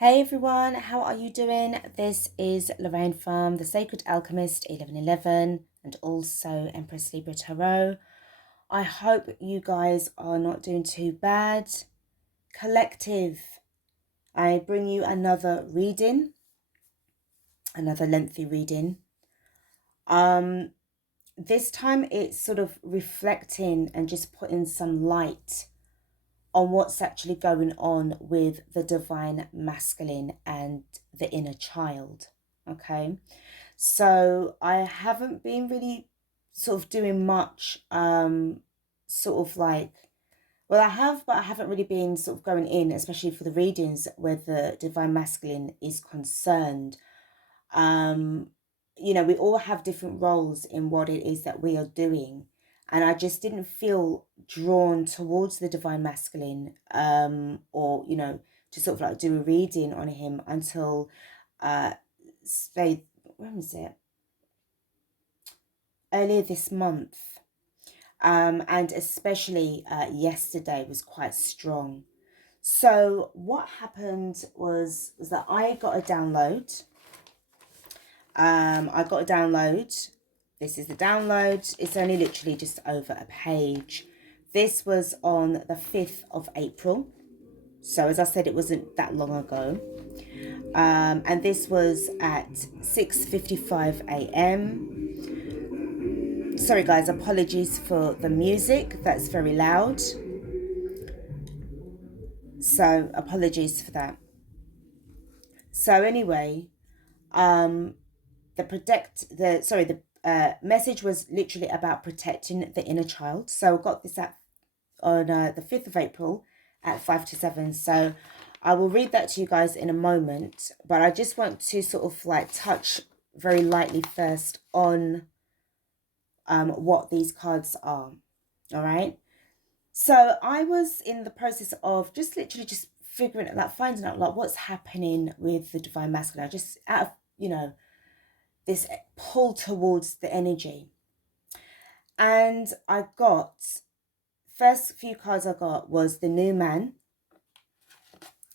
Hey everyone, how are you doing? This is Lorraine from The Sacred Alchemist 1111 and also Empress Libra Tarot. I hope you guys are not doing too bad. Collective, I bring you another reading, another lengthy reading. This time it's sort of reflecting and just putting some light on what's actually going on with the divine masculine and the inner child. Okay, so I haven't been really sort of doing much sort of like, well, I have, but I haven't really been sort of going in, especially for the readings where the divine masculine is concerned. um we all have different roles in what it is that we are doing, and I just didn't feel drawn towards the divine masculine, or to sort of like do a reading on him until say, when was it, earlier this month. And especially yesterday was quite strong. So what happened was that I got a download. This is the download. It's only literally just over a page. This was on the 5th of April. So as I said, it wasn't that long ago. And this was at 6:55 a.m. Sorry guys, apologies for the music. That's very loud. So apologies for that. So anyway, the message was literally about protecting the inner child. So I got this on the 5th of April at 5 to 7. So I will read that to you guys in a moment, but I just want to sort of like touch very lightly first on what these cards are. All right. So I was in the process of just literally just figuring it, like finding out like what's happening with the divine masculine. I just out of this pull towards the energy. And I got, first few cards I got was the New Man.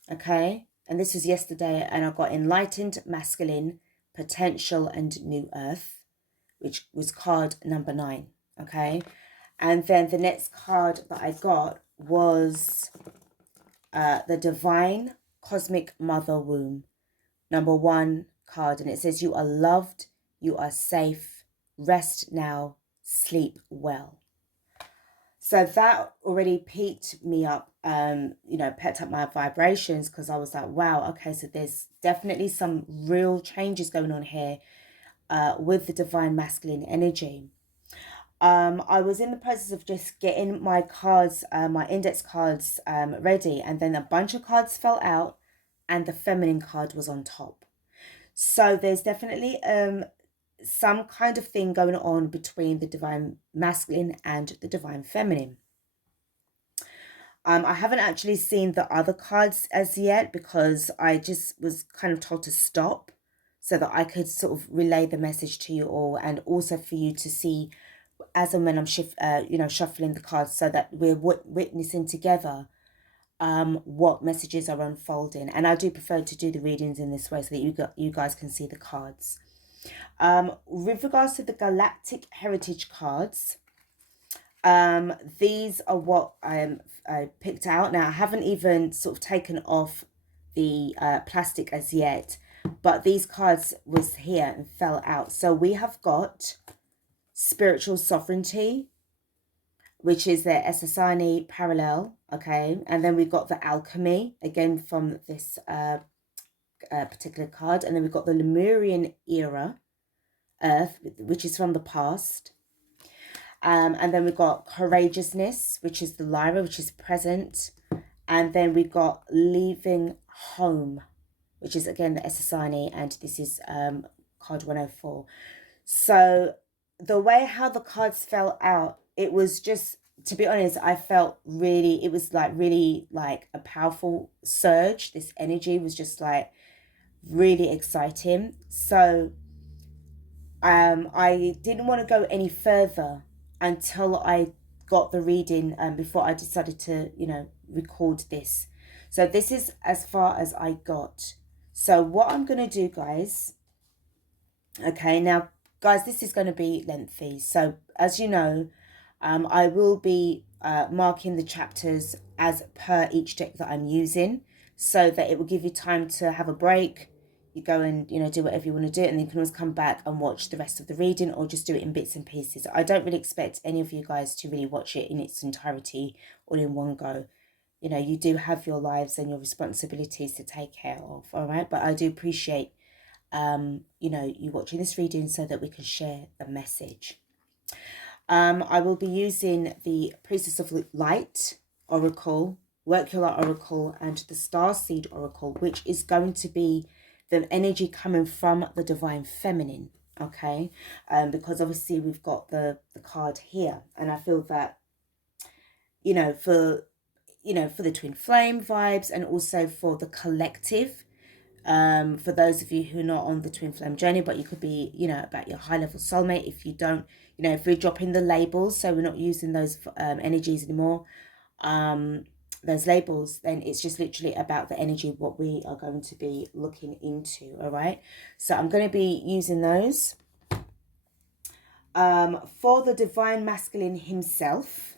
Okay. And this was yesterday. And I got Enlightened Masculine, Potential and New Earth, which was card number 9. Okay. And then the next card that I got was the Divine Cosmic Mother Womb, number 1 card. And it says, you are loved, you are safe, rest now, sleep well. So that already piqued me up, pepped up my vibrations, because I was like, wow, okay, so there's definitely some real changes going on here with the divine masculine energy. I was in the process of just getting my cards, my index cards ready, and then a bunch of cards fell out and the feminine card was on top. So there's definitely some kind of thing going on between the divine masculine and the divine feminine. I haven't actually seen the other cards as yet because I just was kind of told to stop so that I could sort of relay the message to you all, and also for you to see as and when I'm shuffling the cards, so that we're witnessing together what messages are unfolding. And I do prefer to do the readings in this way so that you guys can see the cards. With regards to the Galactic Heritage cards, these are what I picked out. Now I haven't even sort of taken off the plastic as yet, but these cards was here and fell out. So we have got Spiritual Sovereignty, which is the Essassani parallel, okay? And then we've got the Alchemy, again from this particular card. And then we've got the Lemurian era, Earth, which is from the past. And then we've got Courageousness, which is the Lyra, which is present. And then we've got Leaving Home, which is again the Essassani, and this is card 104. So the way how the cards fell out, it was just, to be honest, I felt really, it was like really like a powerful surge. This energy was just like really exciting. So I didn't want to go any further until I got the reading before I decided to record this. So this is as far as I got. So what I'm going to do, guys, okay, now, guys, this is going to be lengthy. So as you know, I will be marking the chapters as per each deck that I'm using, so that it will give you time to have a break. You go and, you know, do whatever you want to do, and then you can always come back and watch the rest of the reading, or just do it in bits and pieces. I don't really expect any of you guys to really watch it in its entirety all in one go. You know, you do have your lives and your responsibilities to take care of, all right? But I do appreciate, you know, you watching this reading so that we can share the message. I will be using the Priestess of Light Oracle, Workular Oracle, and the Starseed Oracle, which is going to be the energy coming from the Divine Feminine, okay? Because obviously we've got the card here, and I feel that, you know, for the twin flame vibes, and also for the collective, for those of you who are not on the twin flame journey, but you could be, you know, about your high level soulmate. If you don't, you know, if we're dropping the labels, so we're not using those energies anymore, those labels, then it's just literally about the energy, what we are going to be looking into. All right, so I'm going to be using those. For the Divine Masculine himself,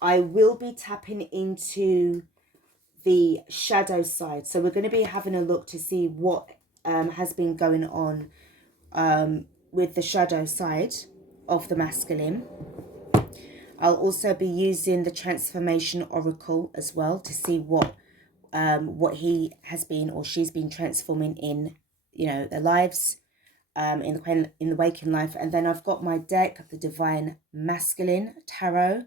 I will be tapping into the shadow side. So we're going to be having a look to see what has been going on with the shadow side of the masculine. I'll also be using the Transformation Oracle as well to see what he has been or she's been transforming in, you know, their lives, in the waking life. And then I've got my deck, the Divine Masculine Tarot,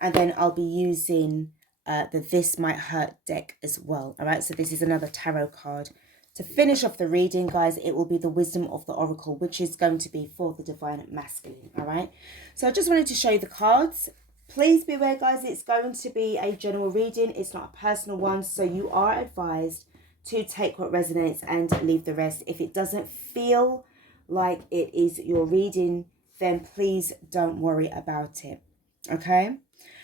and then I'll be using the This Might Hurt deck as well. All right, so this is another tarot card. To finish off the reading, guys, it will be the Wisdom of the Oracle, which is going to be for the Divine Masculine. All right, so I just wanted to show you the cards. Please be aware, guys, it's going to be a general reading. It's not a personal one, so you are advised to take what resonates and leave the rest. If it doesn't feel like it is your reading, then please don't worry about it. Okay,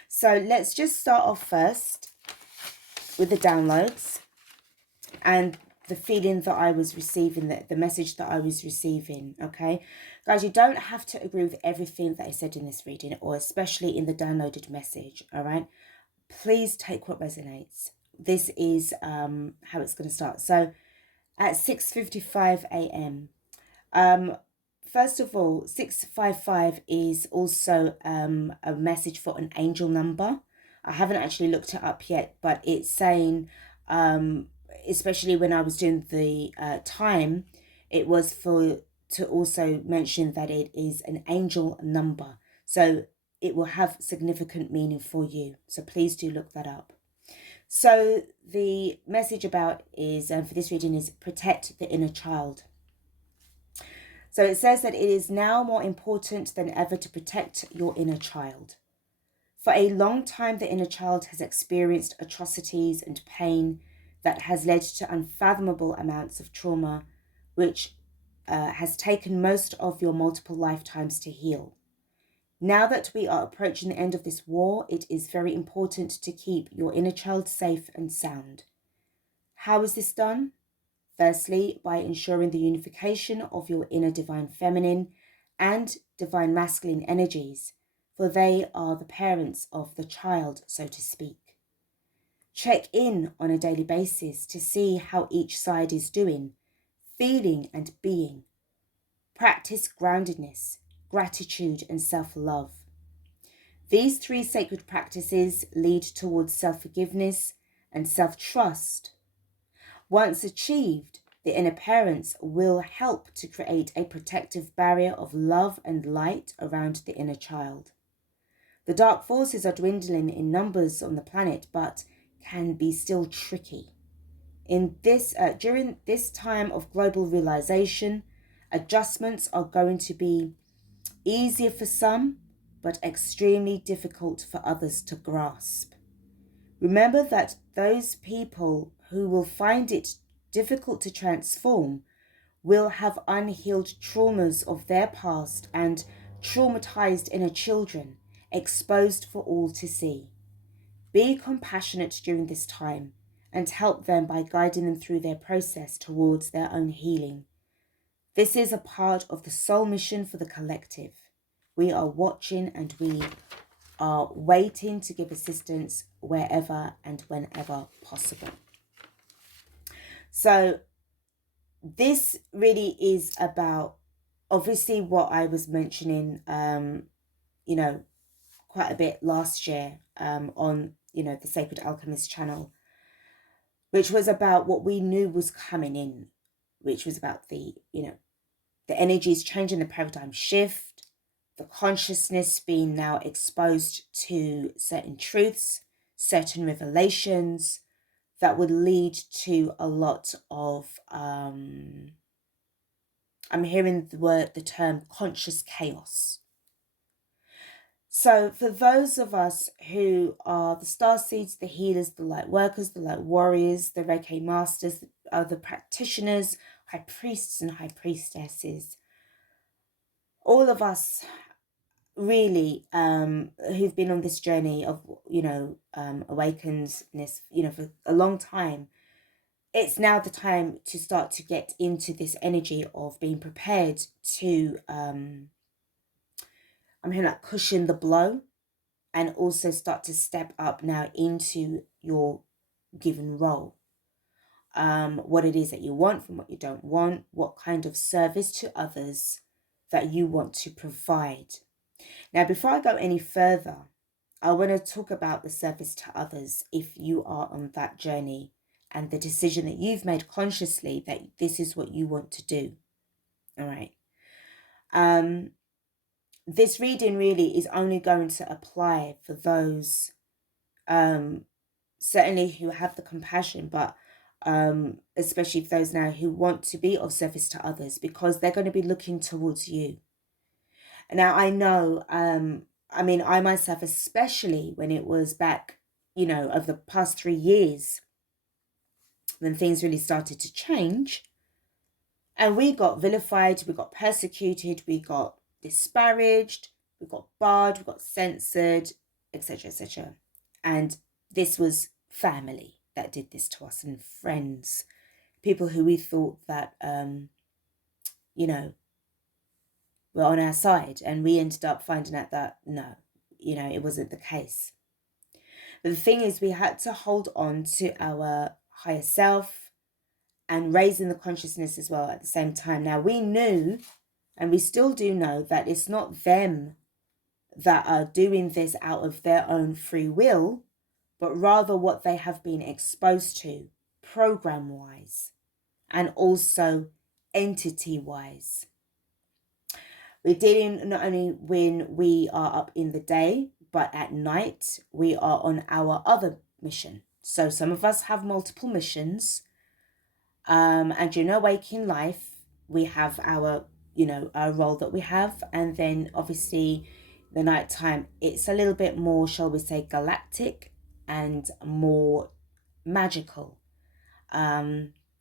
so let's just start off first with the downloads and the feeling that I was receiving, the message that I was receiving. Okay, guys, you don't have to agree with everything that I said in this reading, or especially in the downloaded message. All right, please take what resonates. This is how it's going to start. So at 6:55 a.m. First of all, 655 is also a message for an angel number. I haven't actually looked it up yet, but it's saying, especially when I was doing the time, it was to also mention that it is an angel number. So it will have significant meaning for you. So please do look that up. So the message about is, for this reading, is protect the inner child. So it says that it is now more important than ever to protect your inner child. For a long time, the inner child has experienced atrocities and pain that has led to unfathomable amounts of trauma, which has taken most of your multiple lifetimes to heal. Now that we are approaching the end of this war, it is very important to keep your inner child safe and sound. How is this done? Firstly, by ensuring the unification of your inner divine feminine and divine masculine energies, for they are the parents of the child, so to speak. Check in on a daily basis to see how each side is doing, feeling and being. Practice groundedness, gratitude and self-love. These three sacred practices lead towards self-forgiveness and self-trust. Once achieved, the inner parents will help to create a protective barrier of love and light around the inner child. The dark forces are dwindling in numbers on the planet, but can be still tricky. During this time of global realization, adjustments are going to be easier for some, but extremely difficult for others to grasp. Remember that those people who will find it difficult to transform will have unhealed traumas of their past and traumatized inner children exposed for all to see. Be compassionate during this time and help them by guiding them through their process towards their own healing. This is a part of the soul mission for the collective. We are watching and we are waiting to give assistance wherever and whenever possible. So this really is about, obviously, what I was mentioning, you know, quite a bit last year on, you know, the Sacred Alchemist channel, which was about what we knew was coming in, which was about the, you know, the energies changing, the paradigm shift, the consciousness being now exposed to certain truths, certain revelations that would lead to a lot of, I'm hearing the term conscious chaos. So for those of us who are the starseeds, the healers, the light workers, the light warriors, the Reiki masters, the practitioners, high priests and high priestesses, all of us really who've been on this journey of, you know, awakenedness, you know, for a long time, it's now the time to start to get into this energy of being prepared to I'm hearing like cushion the blow, and also start to step up now into your given role. What it is that you want from what you don't want, what kind of service to others that you want to provide. Now, before I go any further, I want to talk about the service to others if you are on that journey and the decision that you've made consciously that this is what you want to do. All right. This reading really is only going to apply for those certainly who have the compassion, but especially for those now who want to be of service to others, because they're going to be looking towards you. Now, I know, I mean, I myself, especially when it was back, you know, over the past 3 years, when things really started to change, and we got vilified, we got persecuted, we got disparaged, we got barred, we got censored, etc., etc. And this was family that did this to us, and friends, people who we thought that, you know, were on our side, and we ended up finding out that no, you know, it wasn't the case. But the thing is, we had to hold on to our higher self and raising the consciousness as well at the same time. Now, we knew, and we still do know, that it's not them that are doing this out of their own free will, but rather what they have been exposed to program-wise and also entity-wise. We're dealing not only when we are up in the day, but at night we are on our other mission. So some of us have multiple missions. And you know, waking life, we have our, you know, our role that we have. And then obviously the nighttime, it's a little bit more, shall we say, galactic and more magical,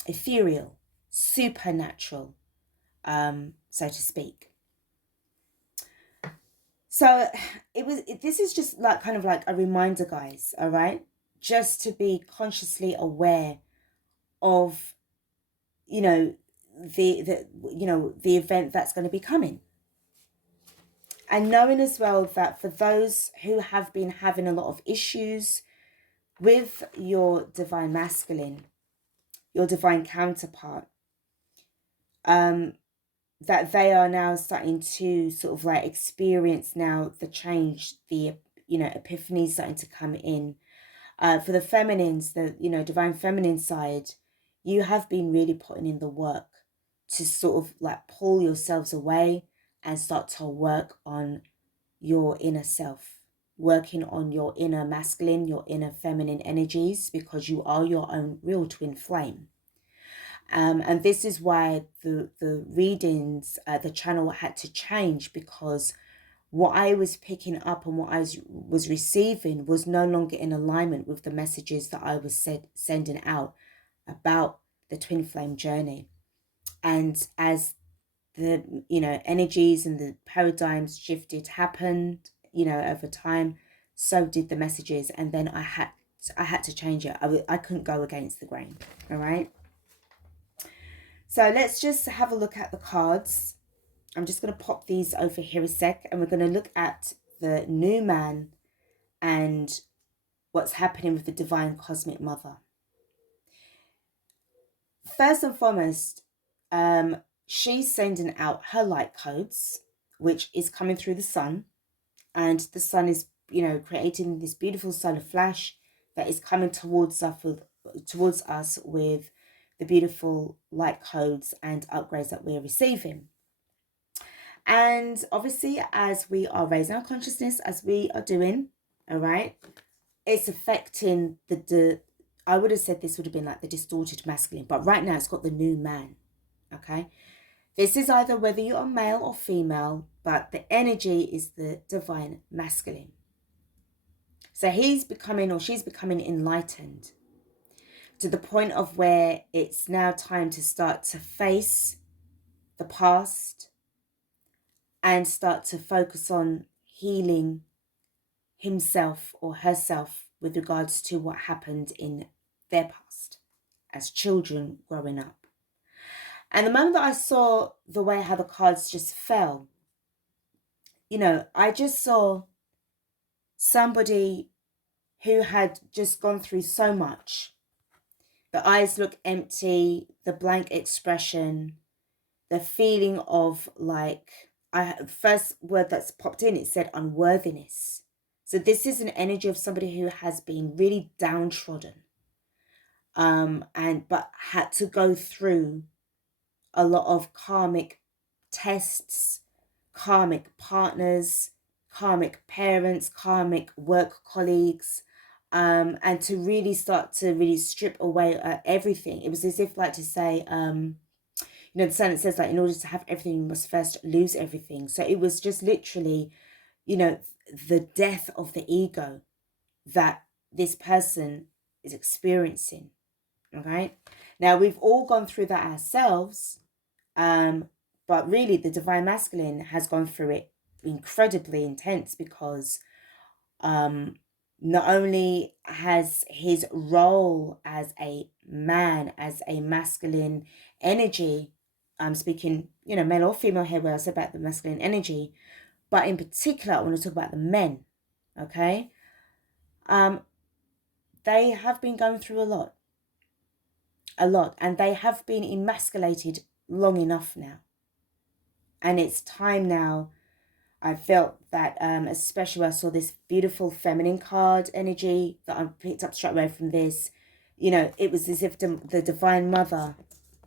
ethereal, supernatural, so to speak. So this is just like kind of like a reminder, guys, all right? Just to be consciously aware of, you know, the event that's going to be coming. And knowing as well that for those who have been having a lot of issues with your divine masculine, your divine counterpart, that they are now starting to sort of like experience now the change, the, you know, epiphany starting to come in. For the feminines, the, you know, divine feminine side, you have been really putting in the work to sort of like pull yourselves away and start to work on your inner self, working on your inner masculine, your inner feminine energies, because you are your own real twin flame. And this is why the readings, the channel had to change, because what I was picking up and what I was receiving was no longer in alignment with the messages that I was sending out about the twin flame journey. And as the, you know, energies and the paradigms shifted, happened, you know, over time, so did the messages. And then I had So I had to change it. I couldn't go against the grain. All right. So let's just have a look at the cards. I'm just going to pop these over here a sec, and we're going to look at the new man and what's happening with the divine cosmic mother. First and foremost, she's sending out her light codes, which is coming through the sun, and the sun is, creating this beautiful solar flash that is coming towards us with the beautiful light codes and upgrades that we're receiving. And obviously, as we are raising our consciousness, as we are doing, all right, it's affecting I would have said this would have been like the distorted masculine, but right now it's got the new man, okay? This is either whether you are male or female, but the energy is the divine masculine. So he's becoming, or she's becoming, enlightened to the point of where it's now time to start to face the past and start to focus on healing himself or herself with regards to what happened in their past as children growing up. And the moment that I saw the way how the cards just fell, I just saw somebody who had just gone through so much. The eyes look empty, the blank expression, the feeling of first word that's popped in, it said unworthiness. So this is an energy of somebody who has been really downtrodden, but had to go through a lot of karmic tests, karmic partners, karmic parents, karmic work colleagues, and to really start to really strip away everything. It was as if, like to say, the sentence says, like, in order to have everything, you must first lose everything. So it was just literally, the death of the ego that this person is experiencing. Okay. Now, we've all gone through that ourselves, but really the divine masculine has gone through it incredibly intense, because not only has his role as a man, as a masculine energy, I'm speaking, male or female here where I said about the masculine energy, but in particular, I want to talk about the men, okay? They have been going through a lot, and they have been emasculated long enough now. And it's time now. I felt that, especially when I saw this beautiful feminine card energy that I picked up straight away from this, it was as if the divine mother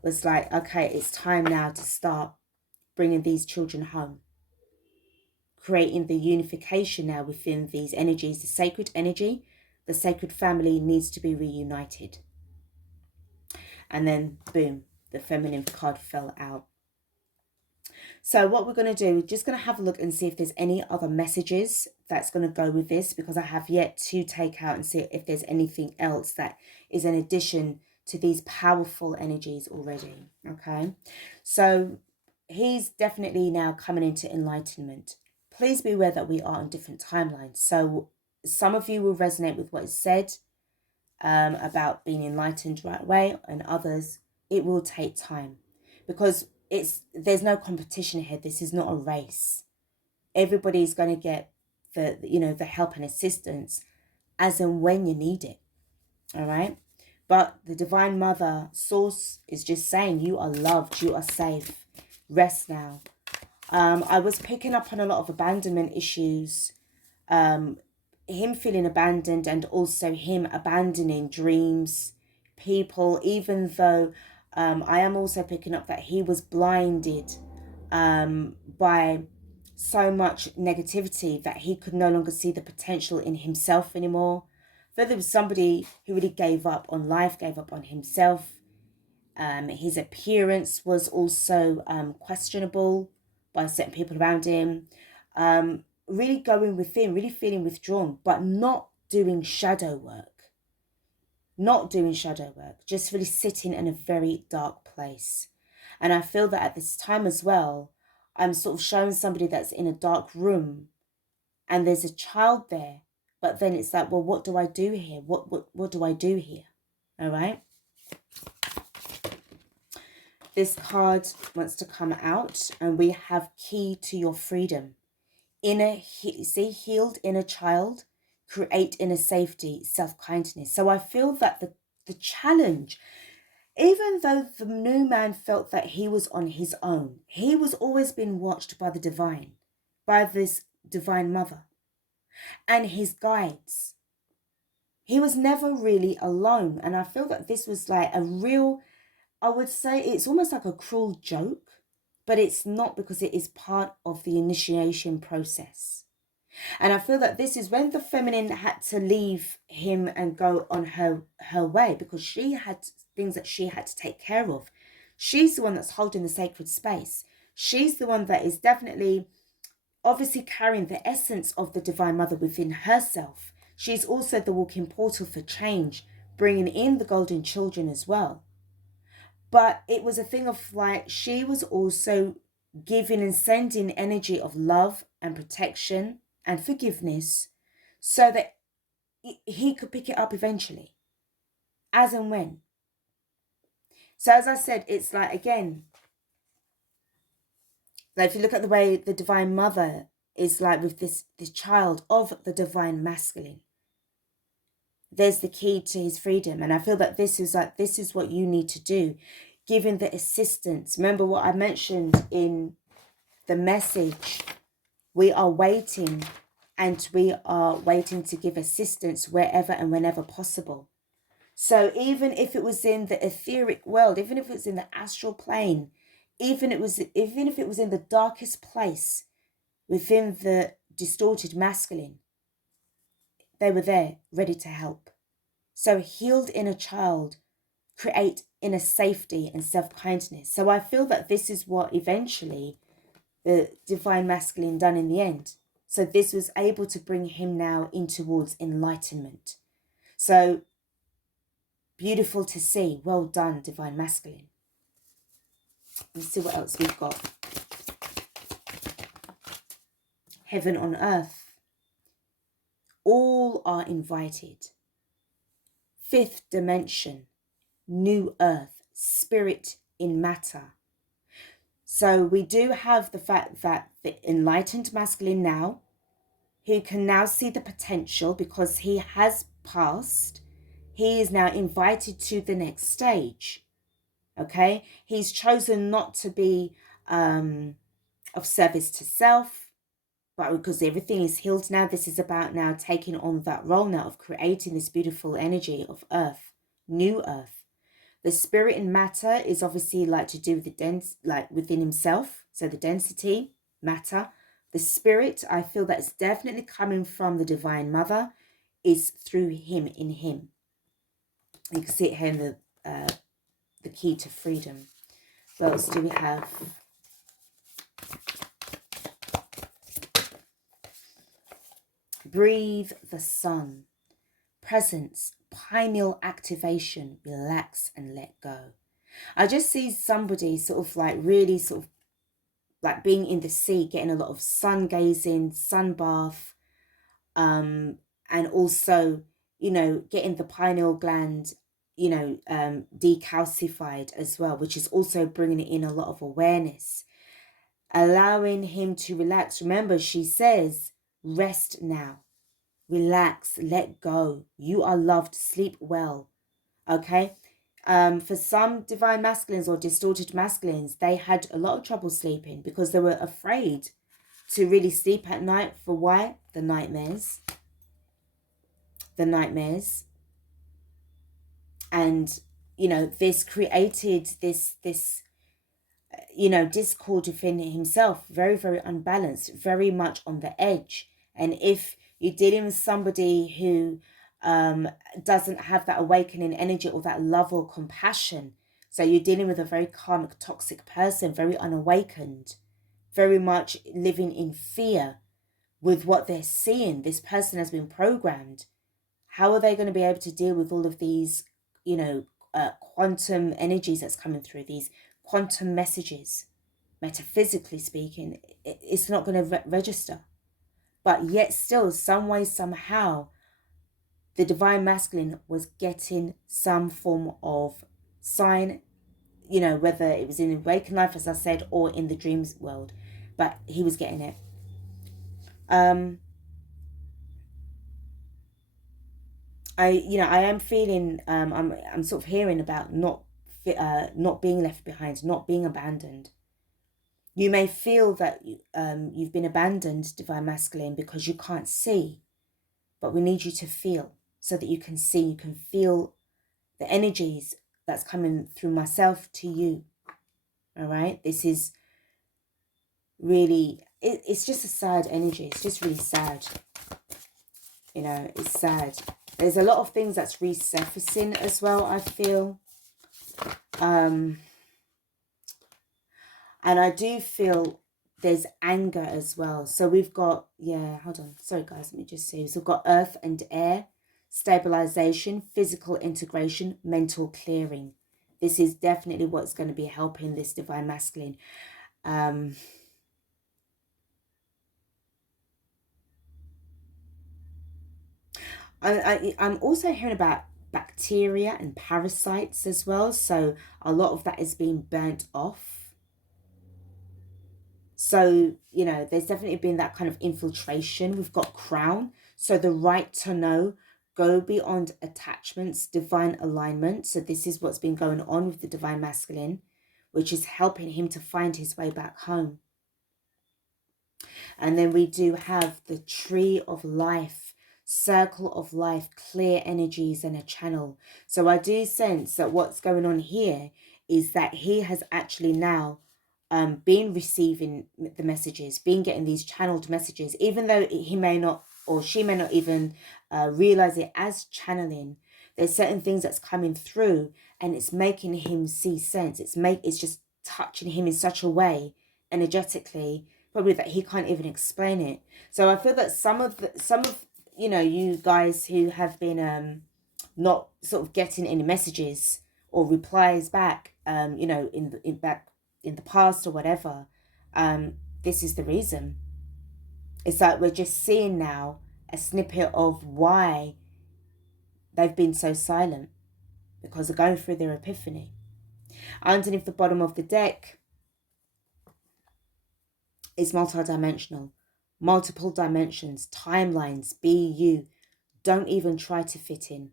was like, okay, it's time now to start bringing these children home. Creating the unification now within these energies, the sacred energy, the sacred family needs to be reunited. And then, boom, the feminine card fell out. So what we're going to do, we're just going to have a look and see if there's any other messages that's going to go with this, because I have yet to take out and see if there's anything else that is in addition to these powerful energies already. Okay, so he's definitely now coming into enlightenment. Please be aware that we are on different timelines. So some of you will resonate with what is said about being enlightened right away, and others, it will take time, because there's no competition here. This is not a race. Everybody's going to get the help and assistance as and when you need it. All right. But the divine mother source is just saying, you are loved, you are safe, rest now. I was picking up on a lot of abandonment issues, him feeling abandoned, and also him abandoning dreams, people, even though I am also picking up that he was blinded by so much negativity that he could no longer see the potential in himself anymore. So there was somebody who really gave up on life, gave up on himself. His appearance was also questionable by certain people around him. Really going within, really feeling withdrawn, but not doing shadow work. Just really sitting in a very dark place. And I feel that at this time as well, I'm sort of showing somebody that's in a dark room, and there's a child there, but then it's like, well, what do I do here? What do I do here? All right. This card wants to come out, and we have key to your freedom. Healed inner child, create inner safety, self-kindness. So I feel that the challenge, even though the new man felt that he was on his own, he was always being watched by the divine, by this divine mother and his guides. He was never really alone. And I feel that this was like a real, I would say it's almost like a cruel joke, but it's not, because it is part of the initiation process. And I feel that this is when the feminine had to leave him and go on her way, because she had things that she had to take care of. She's the one that's holding the sacred space. She's the one that is definitely, obviously, carrying the essence of the divine mother within herself. She's also the walking portal for change, bringing in the golden children as well. But it was a thing of like, she was also giving and sending energy of love and protection and forgiveness, so that he could pick it up eventually, as and when. So as I said, it's like, again, like if you look at the way the divine mother is like with this child of the divine masculine, there's the key to his freedom. And I feel that this is like, this is what you need to do, giving the assistance. Remember what I mentioned in the message, we are waiting, and we are waiting to give assistance wherever and whenever possible. So even if it was in the etheric world, even if it was in the astral plane, even if it was in the darkest place within the distorted masculine, they were there ready to help. So healed inner child, create inner safety and self-kindness. So I feel that this is what eventually the divine masculine done in the end. So this was able to bring him now in towards enlightenment. So beautiful to see. Well done, divine masculine. Let's see what else we've got. Heaven on earth. All are invited. Fifth dimension. New earth. Spirit in matter. So we do have the fact that the enlightened masculine now, who can now see the potential because he has passed, he is now invited to the next stage. Okay, he's chosen not to be of service to self, but because everything is healed now, this is about now taking on that role now of creating this beautiful energy of earth, new earth. The spirit in matter is obviously like to do with the like within himself. So the density, matter. The spirit, I feel that it's definitely coming from the divine mother, is through him, in him. You can see it here in the key to freedom. What else do we have? Breathe the sun. Presence, pineal activation, relax and let go. I just see somebody sort of like really sort of like being in the sea, getting a lot of sun gazing, sun bath, and also, you know, getting the pineal gland, you know, decalcified as well, which is also bringing in a lot of awareness, allowing him to relax. Remember, she says, rest now. Relax, let go. You are loved. Sleep well. Okay. For some divine masculines or distorted masculines, they had a lot of trouble sleeping because they were afraid to really sleep at night. For why? The nightmares. The nightmares. And, you know, this created this you know, discord within himself. Very, very unbalanced. Very much on the edge. And if you're dealing with somebody who doesn't have that awakening energy or that love or compassion, so you're dealing with a very karmic, toxic person, very unawakened, very much living in fear with what they're seeing. This person has been programmed. How are they going to be able to deal with all of these, you know, quantum energies that's coming through, these quantum messages? Metaphysically speaking, it's not going to register. But yet still, some way, somehow, the divine masculine was getting some form of sign, you know, whether it was in awakened life, as I said, or in the dreams world, but he was getting it. I am feeling, I'm sort of hearing about not being left behind, not being abandoned. You may feel that you've been abandoned, divine masculine, because you can't see, but we need you to feel so that you can see, you can feel the energies that's coming through myself to you. All right, this is really, it's just a sad energy. It's just really sad. You know, it's sad. There's a lot of things that's resurfacing as well, I feel. And I do feel there's anger as well. So we've got, yeah, hold on. Sorry, guys, let me just see. So we've got earth and air, stabilization, physical integration, mental clearing. This is definitely what's going to be helping this divine masculine. I'm also hearing about bacteria and parasites as well. So a lot of that is being burnt off. So, you know, there's definitely been that kind of infiltration. We've got crown. So the right to know, go beyond attachments, divine alignment. So this is what's been going on with the divine masculine, which is helping him to find his way back home. And then we do have the tree of life, circle of life, clear energies and a channel. So I do sense that what's going on here is that he has actually now been receiving the messages, been getting these channeled messages, even though he may not, or she may not even realize it as channeling. There's certain things that's coming through and it's making him see sense. It's just touching him in such a way energetically, probably, that he can't even explain it. So I feel that some of you know, you guys who have been not sort of getting any messages or replies back, you know, back in the past or whatever, this is the reason. It's like we're just seeing now a snippet of why they've been so silent, because they're going through their epiphany. Underneath the bottom of the deck is multidimensional, multiple dimensions, timelines, be you. Don't even try to fit in.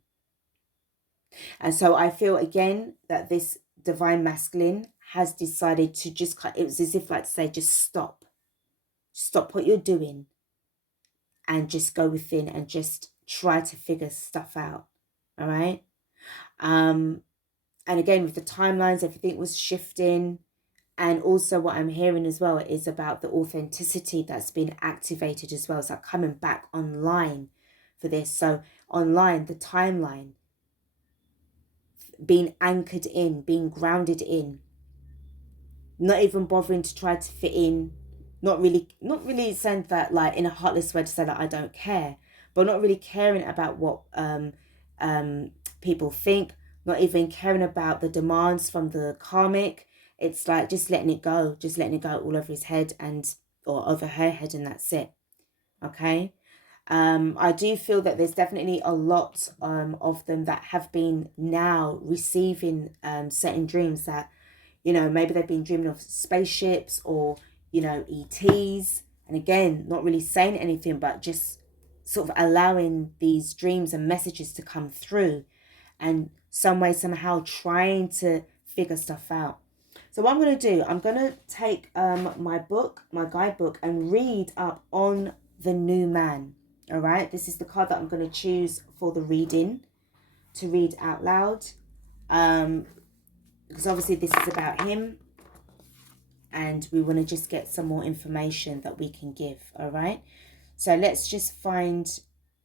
And so I feel again that this divine masculine has decided to just, it was as if like to say, just stop what you're doing and just go within and just try to figure stuff out. All right. And again, with the timelines, everything was shifting. And also what I'm hearing as well is about the authenticity that's been activated as well. So coming back online for this. So online, the timeline, being anchored in, being grounded in, not even bothering to try to fit in, not really saying that like in a heartless way to say that I don't care, but not really caring about what people think, not even caring about the demands from the karmic. It's like just letting it go all over his head or over her head, and that's it. Okay. I do feel that there's definitely a lot of them that have been now receiving certain dreams that, you know, maybe they've been dreaming of spaceships or, you know, ETs. And again, not really saying anything, but just sort of allowing these dreams and messages to come through and some way, somehow trying to figure stuff out. So what I'm going to do, I'm going to take my guidebook, and read up on the new man. All right. This is the card that I'm going to choose for the reading to read out loud. Because obviously this is about him. And we want to just get some more information that we can give. All right. So let's just find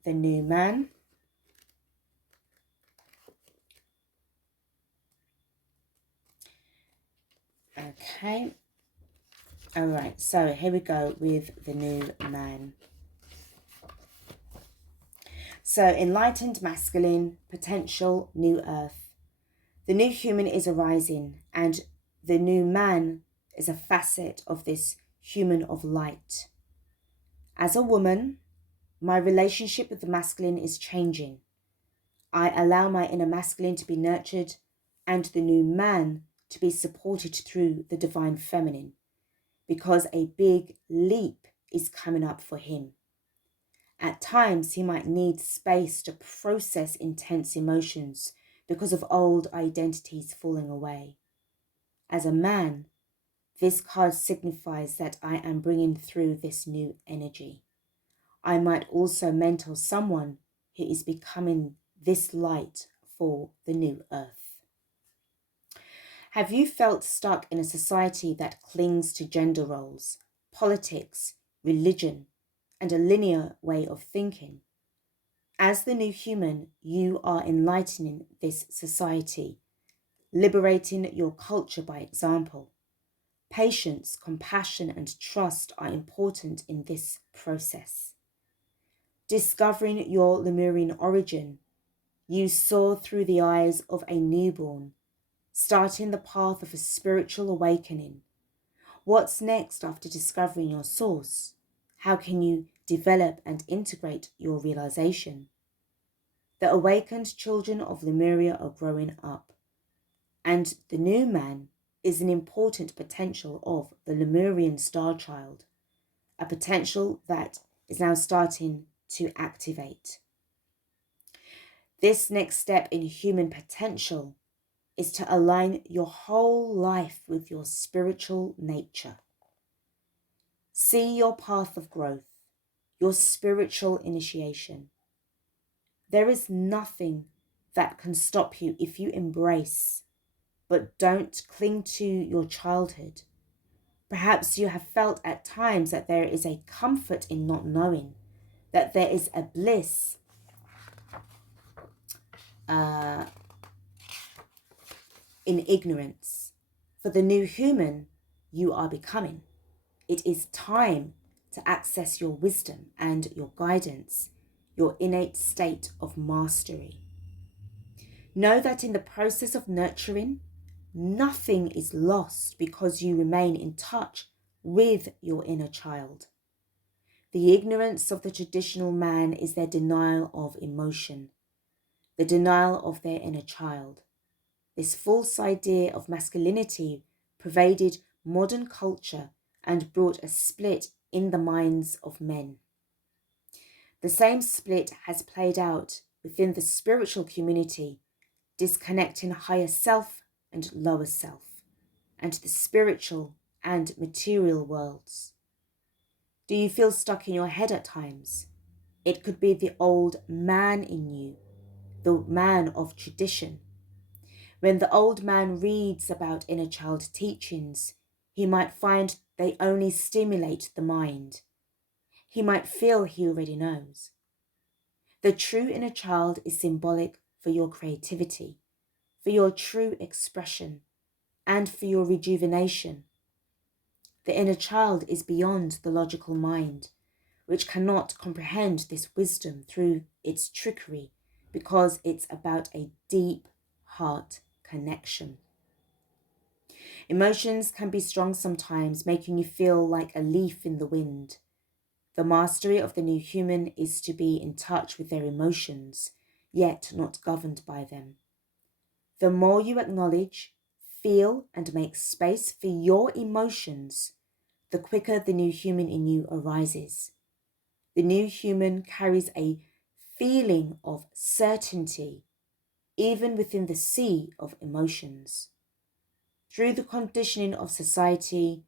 the new man. Okay. All right. So here we go with the new man. So enlightened masculine, potential new earth. The new human is arising, and the new man is a facet of this human of light. As a woman, my relationship with the masculine is changing. I allow my inner masculine to be nurtured and the new man to be supported through the divine feminine, because a big leap is coming up for him. At times, he might need space to process intense emotions because of old identities falling away. As a man, this card signifies that I am bringing through this new energy. I might also mentor someone who is becoming this light for the new earth. Have you felt stuck in a society that clings to gender roles, politics, religion, and a linear way of thinking? As the new human, you are enlightening this society, liberating your culture by example. Patience, compassion, and trust are important in this process. Discovering your Lemurian origin, you saw through the eyes of a newborn, starting the path of a spiritual awakening. What's next after discovering your source? How can you develop and integrate your realization? The awakened children of Lemuria are growing up, and the new man is an important potential of the Lemurian Starchild, a potential that is now starting to activate. This next step in human potential is to align your whole life with your spiritual nature. See your path of growth, your spiritual initiation. There is nothing that can stop you if you embrace, but don't cling to your childhood. Perhaps you have felt at times that there is a comfort in not knowing, that there is a bliss in ignorance. For the new human you are becoming, it is time to access your wisdom and your guidance, your innate state of mastery. Know that in the process of nurturing, nothing is lost because you remain in touch with your inner child. The ignorance of the traditional man is their denial of emotion, the denial of their inner child. This false idea of masculinity pervaded modern culture and brought a split in the minds of men. The same split has played out within the spiritual community, disconnecting higher self and lower self, and the spiritual and material worlds. Do you feel stuck in your head at times? It could be the old man in you, the man of tradition. When the old man reads about inner child teachings, he might find they only stimulate the mind. He might feel he already knows. The true inner child is symbolic for your creativity, for your true expression, and for your rejuvenation. The inner child is beyond the logical mind, which cannot comprehend this wisdom through its trickery, because it's about a deep heart connection. Emotions can be strong sometimes, making you feel like a leaf in the wind. The mastery of the new human is to be in touch with their emotions, yet not governed by them. The more you acknowledge, feel, and make space for your emotions, the quicker the new human in you arises. The new human carries a feeling of certainty, even within the sea of emotions. Through the conditioning of society,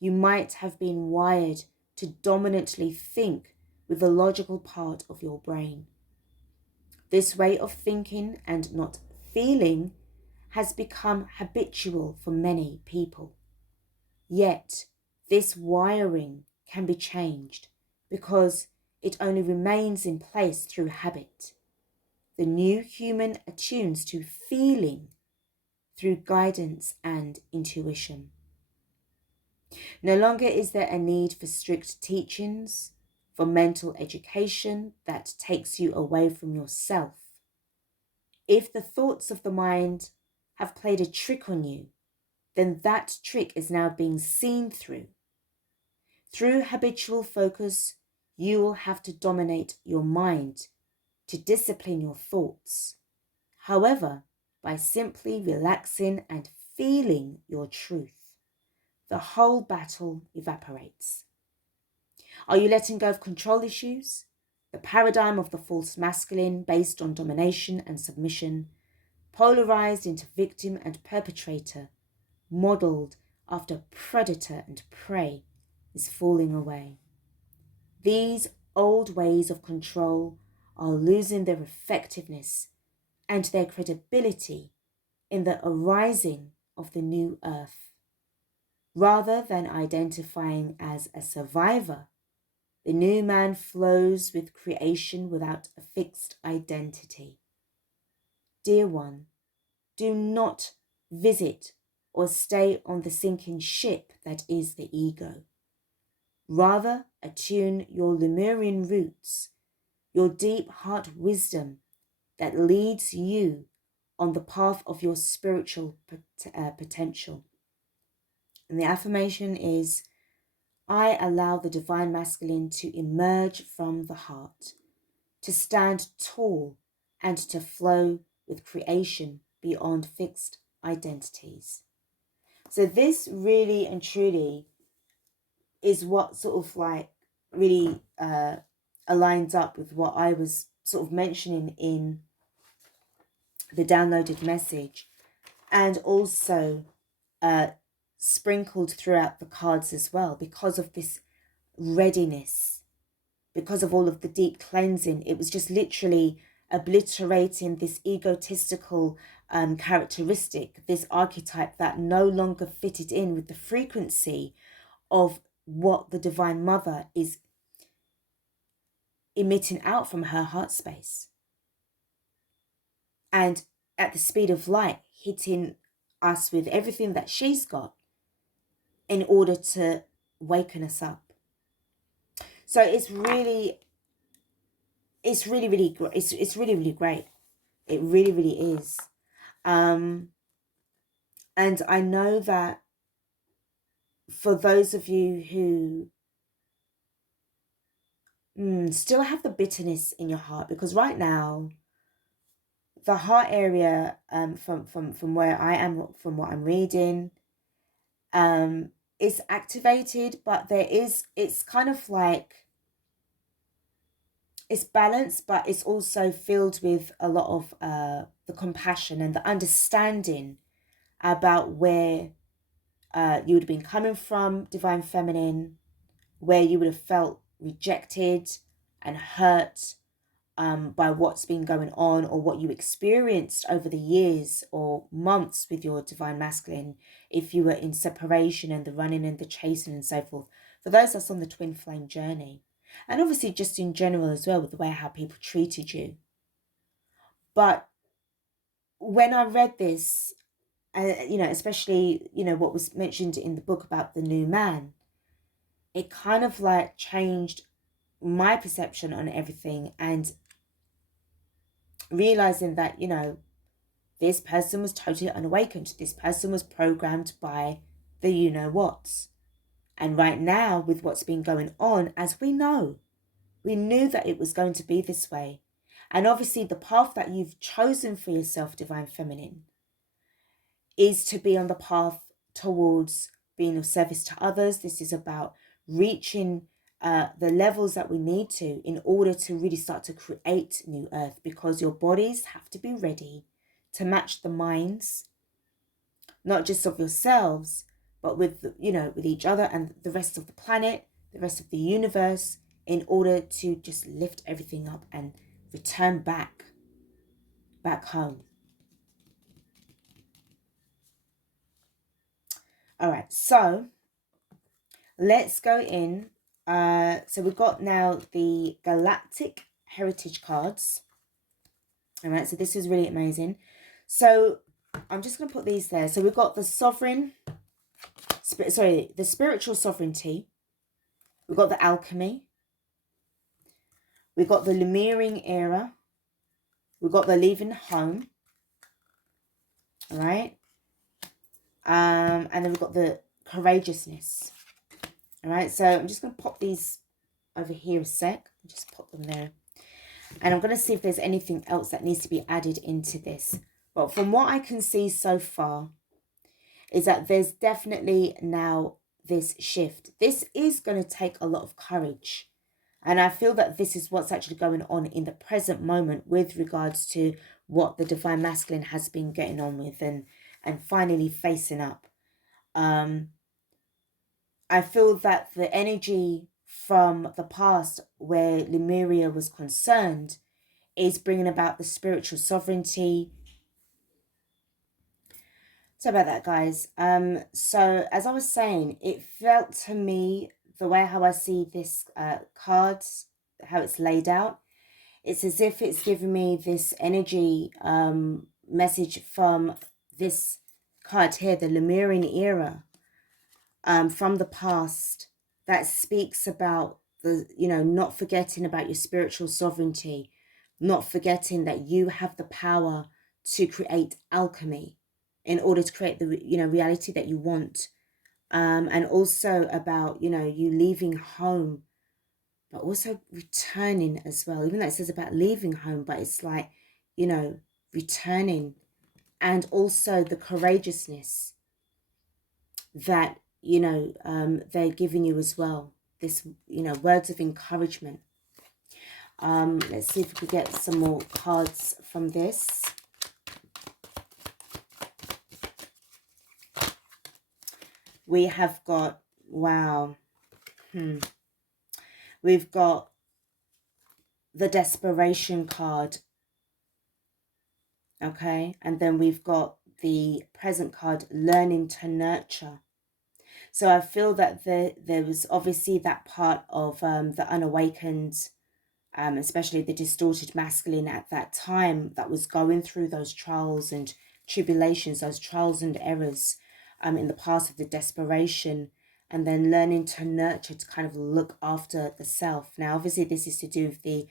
you might have been wired to dominantly think with the logical part of your brain. This way of thinking and not feeling has become habitual for many people. Yet, this wiring can be changed because it only remains in place through habit. The new human attunes to feeling through guidance and intuition. No longer is there a need for strict teachings, for mental education that takes you away from yourself. If the thoughts of the mind have played a trick on you, then that trick is now being seen through. Through habitual focus, you will have to dominate your mind to discipline your thoughts. However, by simply relaxing and feeling your truth, the whole battle evaporates. Are you letting go of control issues? The paradigm of the false masculine based on domination and submission, polarized into victim and perpetrator, modeled after predator and prey, is falling away. These old ways of control are losing their effectiveness and their credibility in the arising of the new earth. Rather than identifying as a survivor, the new man flows with creation without a fixed identity. Dear one, do not visit or stay on the sinking ship that is the ego. Rather, attune your Lemurian roots, your deep heart wisdom that leads you on the path of your spiritual potential. And the affirmation is, I allow the divine masculine to emerge from the heart, to stand tall and to flow with creation beyond fixed identities. So this really and truly is what sort of like really aligns up with what I was sort of mentioning in the downloaded message, and also sprinkled throughout the cards as well, because of this readiness, because of all of the deep cleansing. It was just literally obliterating this egotistical characteristic, this archetype that no longer fitted in with the frequency of what the Divine Mother is emitting out from her heart space. And at the speed of light, hitting us with everything that she's got in order to waken us up. So it's really great. It really is. And I know that for those of you who still have the bitterness in your heart, because right now the heart area, from where I am, from what I'm reading, is activated, but it's kind of like, it's balanced, but it's also filled with a lot of the compassion and the understanding about where you would have been coming from, Divine Feminine, where you would have felt rejected and hurt by what's been going on, or what you experienced over the years or months with your Divine Masculine, if you were in separation and the running and the chasing and so forth. For those that's on the twin flame journey, and obviously just in general as well, with the way how people treated you. But when I read this, especially, what was mentioned in the book about the new man, it kind of like changed my perception on everything, and realizing that, this person was totally unawakened. This person was programmed by the you-know-whats. And right now, with what's been going on, as we knew that it was going to be this way. And obviously the path that you've chosen for yourself, Divine Feminine, is to be on the path towards being of service to others. This is about reaching the levels that we need to in order to really start to create new earth, because your bodies have to be ready to match the minds, not just of yourselves, but with with each other and the rest of the planet, the rest of the universe, in order to just lift everything up and return back home. All right, so let's go in. So we've got now the Galactic Heritage cards. All right, so this is really amazing. So I'm just going to put these there. So we've got the the spiritual sovereignty. We've got the alchemy. We've got the Lemurian era. We've got the leaving home. All right. And then we've got the courageousness. All right. So I'm just going to pop these over here a sec. Just pop them there. And I'm going to see if there's anything else that needs to be added into this. But from what I can see so far, is that there's definitely now this shift. This is going to take a lot of courage. And I feel that this is what's actually going on in the present moment with regards to what the Divine Masculine has been getting on with and finally facing up. I feel that the energy from the past where Lemuria was concerned is bringing about the spiritual sovereignty. So about that, guys. So as I was saying, it felt to me, the way how I see this cards, how it's laid out, it's as if it's giving me this energy message from this card here, the Lemurian era, from the past, that speaks about the, you know, not forgetting about your spiritual sovereignty, not forgetting that you have the power to create alchemy in order to create the, you know, reality that you want. And also about, you know, you leaving home, but also returning as well. Even though it says about leaving home, but it's like, you know, returning. And also the courageousness that, you know, they're giving you as well. This, you know, words of encouragement. Let's see if we could get some more cards from this. We have got, wow. We've got the desperation card. Okay. And then we've got the present card, learning to nurture. So I feel that there was obviously that part of the unawakened, especially the distorted masculine at that time, that was going through those trials and tribulations, those trials and errors in the past of the desperation, and then learning to nurture, to kind of look after the self. Now, obviously, this is to do with the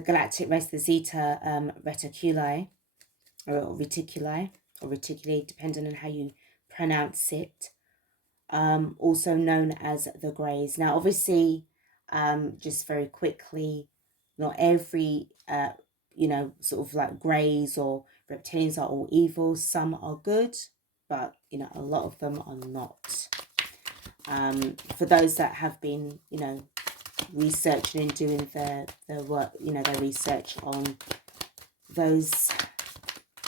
galactic race, the Zeta Reticuli, or reticuli, depending on how you pronounce it. Also known as the Greys. Now, obviously, just very quickly, not every, you know, sort of like Greys or reptilians are all evil. Some are good, but, you know, a lot of them are not. For those that have been, you know, researching and doing their work, you know, their research on those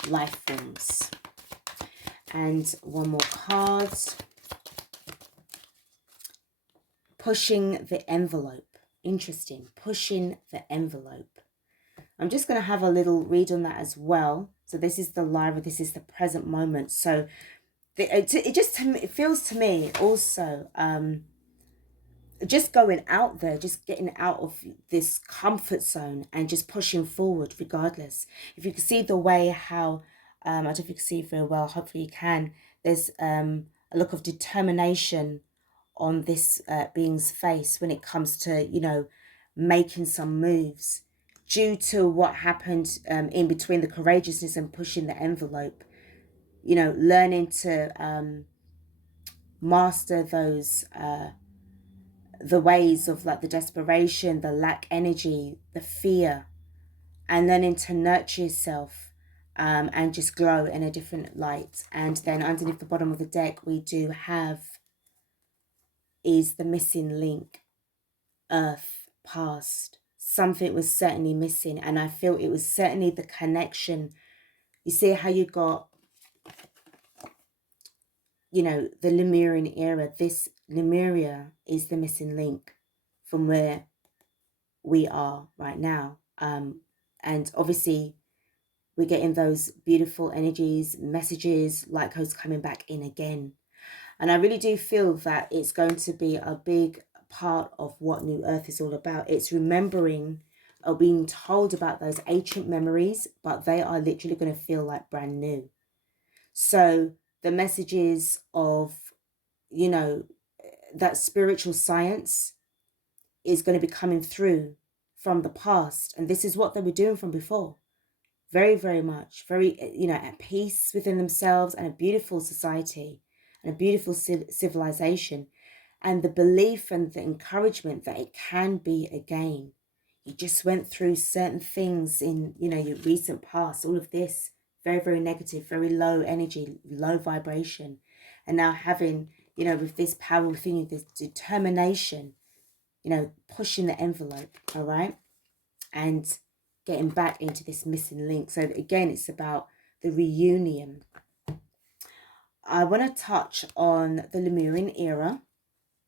life forms. And one more card. Pushing the envelope. Interesting. Pushing the envelope. I'm just going to have a little read on that as well. So this is the live, this is the present moment. So it just, it feels to me also just going out there, just getting out of this comfort zone and just pushing forward regardless. If you can see the way how, I don't know if you can see very well, hopefully you can, there's a look of determination on this being's face when it comes to, you know, making some moves due to what happened in between the courageousness and pushing the envelope, you know, learning to master those the ways of like the desperation, the lack energy, the fear, and learning to nurture yourself and just glow in a different light. And then underneath the bottom of the deck, we do have is the missing link, earth, past. Something was certainly missing, and I feel it was certainly the connection. You see how you got, you know, the Lemurian era. This Lemuria is the missing link from where we are right now. And obviously we're getting those beautiful energies, messages, like codes coming back in again. And I really do feel that it's going to be a big part of what New Earth is all about. It's remembering or being told about those ancient memories, but they are literally going to feel like brand new. So the messages of, you know, that spiritual science is going to be coming through from the past. And this is what they were doing from before. Very, very much. Very, you know, at peace within themselves, and a beautiful society and a beautiful civilization. And the belief and the encouragement that it can be again. You just went through certain things in, you know, your recent past, all of this, very, very negative, very low energy, low vibration. And now having, you know, with this power within you, this determination, you know, pushing the envelope, all right? And getting back into this missing link. So again, it's about the reunion. I want to touch on the Lemurian era,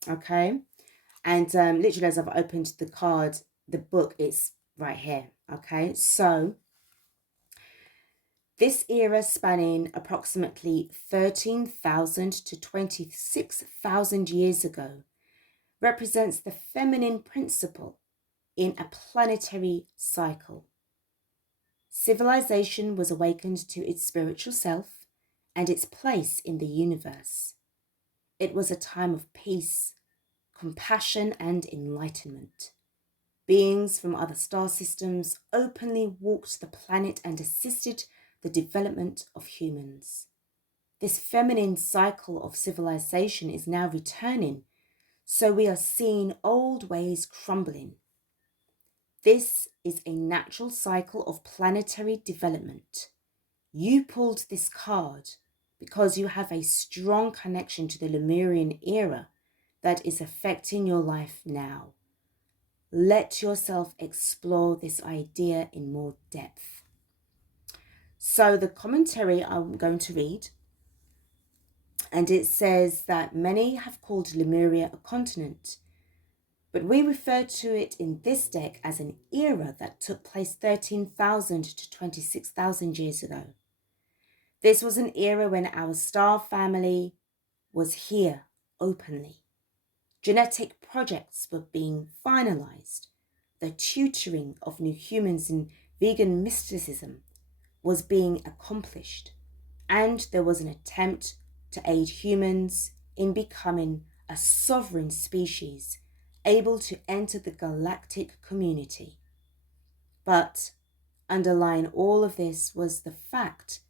okay? And literally as I've opened the card, the book, it's right here, okay? So this era, spanning approximately 13,000 to 26,000 years ago, represents the feminine principle in a planetary cycle. Civilization was awakened to its spiritual self and its place in the universe. It was a time of peace, compassion, and enlightenment. Beings from other star systems openly walked the planet and assisted the development of humans. This feminine cycle of civilization is now returning, so we are seeing old ways crumbling. This is a natural cycle of planetary development. You pulled this card because you have a strong connection to the Lemurian era that is affecting your life now. Let yourself explore this idea in more depth. So the commentary I'm going to read, and it says that many have called Lemuria a continent, but we refer to it in this deck as an era that took place 13,000 to 26,000 years ago. This was an era when our star family was here openly. Genetic projects were being finalized. The tutoring of new humans in vegan mysticism was being accomplished. And there was an attempt to aid humans in becoming a sovereign species, able to enter the galactic community. But underlying all of this was the fact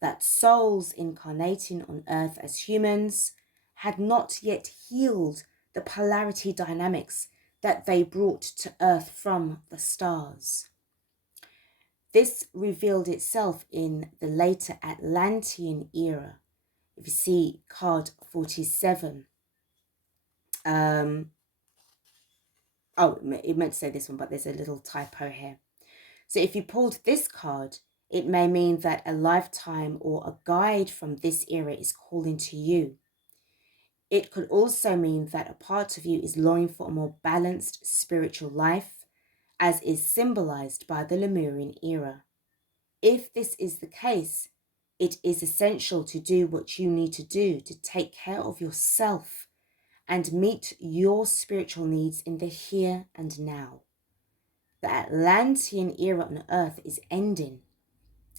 that souls incarnating on Earth as humans had not yet healed the polarity dynamics that they brought to Earth from the stars. This revealed itself in the later Atlantean era. If you see card 47, it meant to say this one, but there's a little typo here. So if you pulled this card, it may mean that a lifetime or a guide from this era is calling to you. It could also mean that a part of you is longing for a more balanced spiritual life, as is symbolized by the Lemurian era. If this is the case, it is essential to do what you need to do to take care of yourself and meet your spiritual needs in the here and now. The Atlantean era on Earth is ending,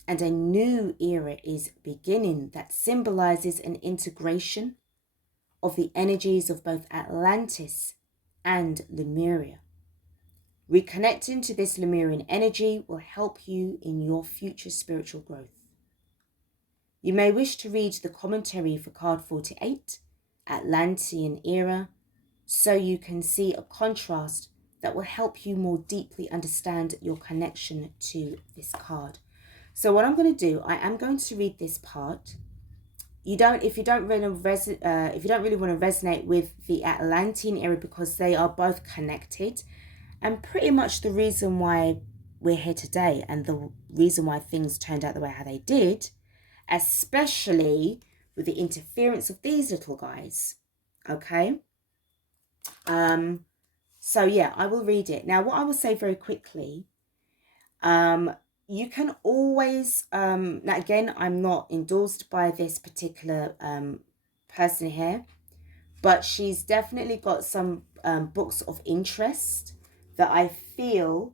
and a new era is beginning that symbolizes an integration of the energies of both Atlantis and Lemuria. Reconnecting to this Lemurian energy will help you in your future spiritual growth. You may wish to read the commentary for card 48, Atlantean era, so you can see a contrast that will help you more deeply understand your connection to this card. So what I'm going to do, I am going to read this part. If you don't really want to resonate with the Atlantean era, because they are both connected, and pretty much the reason why we're here today and the reason why things turned out the way how they did, especially with the interference of these little guys. Okay. So yeah, I will read it. Now, what I will say very quickly, you can always, now again, I'm not endorsed by this particular person here, but she's definitely got some books of interest that I feel,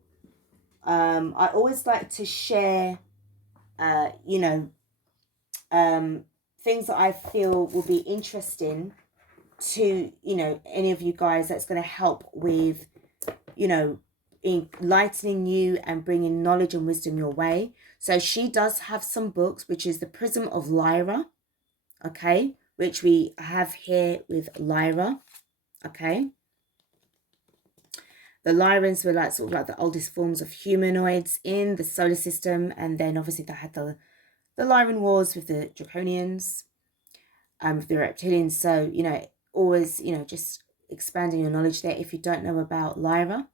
I always like to share, things that I feel will be interesting to, any of you guys, that's going to help with, enlightening you and bringing knowledge and wisdom your way. So she does have some books, which is the Prism of Lyra, okay, which we have here with Lyra, okay. The Lyrans were like sort of like the oldest forms of humanoids in the solar system, and then obviously they had the Lyran Wars with the Draconians, with the reptilians. So, you know, always, you know, just expanding your knowledge there if you don't know about Lyra.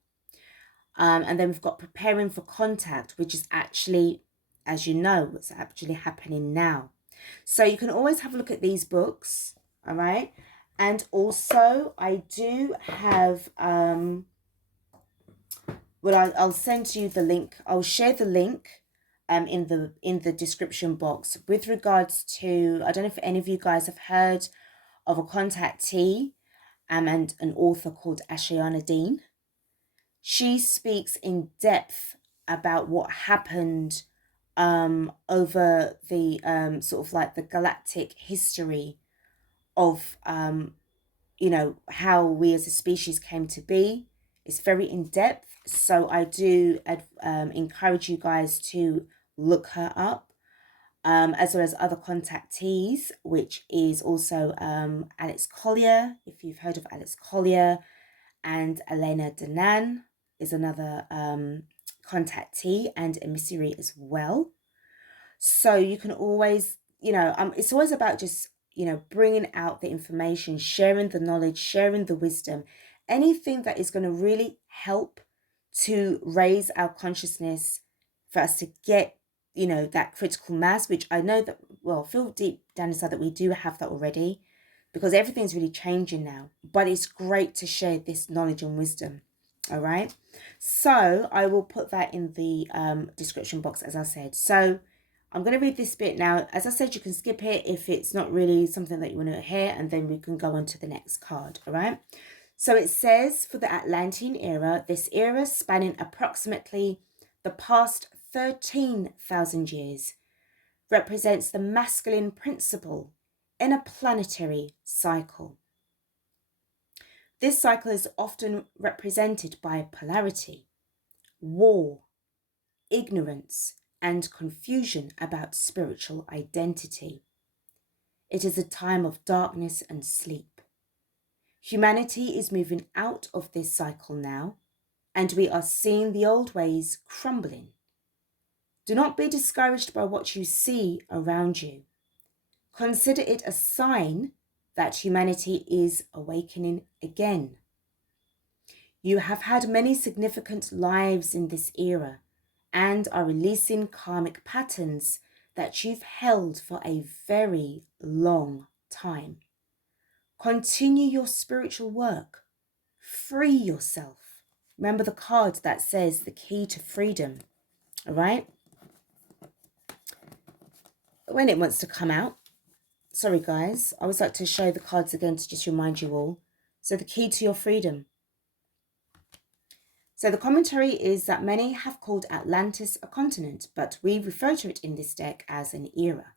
And then we've got Preparing for Contact, which is actually, as you know, what's actually happening now. So you can always have a look at these books, all right? And also I do have, well, I'll send you the link. I'll share the link in the description box with regards to, I don't know if any of you guys have heard of a contactee and an author called Ashiana Dean. She speaks in depth about what happened over the sort of like the galactic history of you know, how we as a species came to be. It's very in depth, so I do encourage you guys to look her up, as well as other contactees, which is also Alex Collier, if you've heard of Alex Collier, and Elena Danan is another contactee and emissary as well. So you can always, you know, it's always about just, you know, bringing out the information, sharing the knowledge, sharing the wisdom, anything that is going to really help to raise our consciousness for us to get, you know, that critical mass, which I know that, well, feel deep down inside that we do have that already, because everything's really changing now. But it's great to share this knowledge and wisdom. All right. So I will put that in the description box, as I said. So I'm going to read this bit now. As I said, you can skip it if it's not really something that you want to hear, and then we can go on to the next card. All right. So it says, for the Atlantean era, this era spanning approximately the past 13,000 years, represents the masculine principle in a planetary cycle. This cycle is often represented by polarity, war, ignorance, and confusion about spiritual identity. It is a time of darkness and sleep. Humanity is moving out of this cycle now, and we are seeing the old ways crumbling. Do not be discouraged by what you see around you. Consider it a sign that humanity is awakening again. You have had many significant lives in this era and are releasing karmic patterns that you've held for a very long time. Continue your spiritual work. Free yourself. Remember the card that says the key to freedom, all right? When it wants to come out. Sorry, guys. I always like to show the cards again to just remind you all. So the key to your freedom. So the commentary is that many have called Atlantis a continent, but we refer to it in this deck as an era.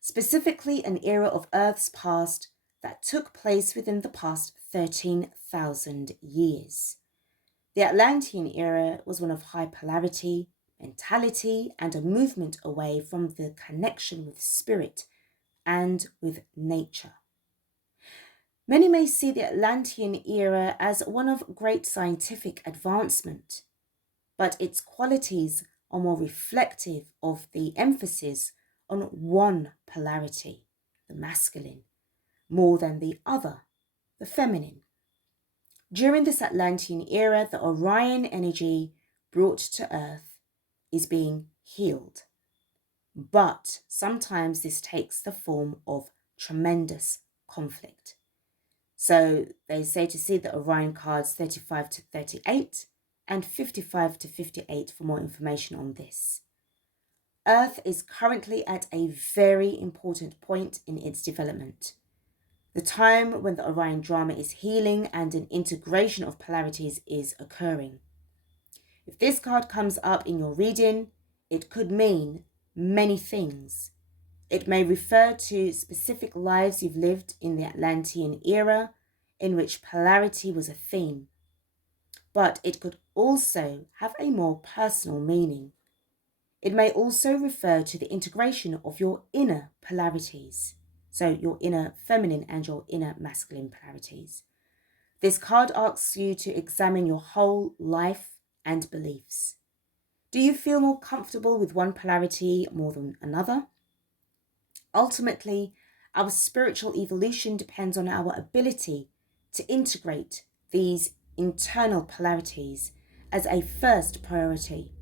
Specifically, an era of Earth's past that took place within the past 13,000 years. The Atlantean era was one of high polarity, mentality, and a movement away from the connection with spirit and with nature. Many may see the Atlantean era as one of great scientific advancement, but its qualities are more reflective of the emphasis on one polarity, the masculine, more than the other, the feminine. During this Atlantean era, the Orion energy brought to Earth is being healed. But sometimes this takes the form of tremendous conflict. So they say to see the Orion cards 35 to 38 and 55 to 58 for more information on this. Earth is currently at a very important point in its development. The time when the Orion drama is healing and an integration of polarities is occurring. If this card comes up in your reading, it could mean many things. It may refer to specific lives you've lived in the Atlantean era in which polarity was a theme, but it could also have a more personal meaning. It may also refer to the integration of your inner polarities, so your inner feminine and your inner masculine polarities. This card asks you to examine your whole life and beliefs. Do you feel more comfortable with one polarity more than another? Ultimately, our spiritual evolution depends on our ability to integrate these internal polarities as a first priority.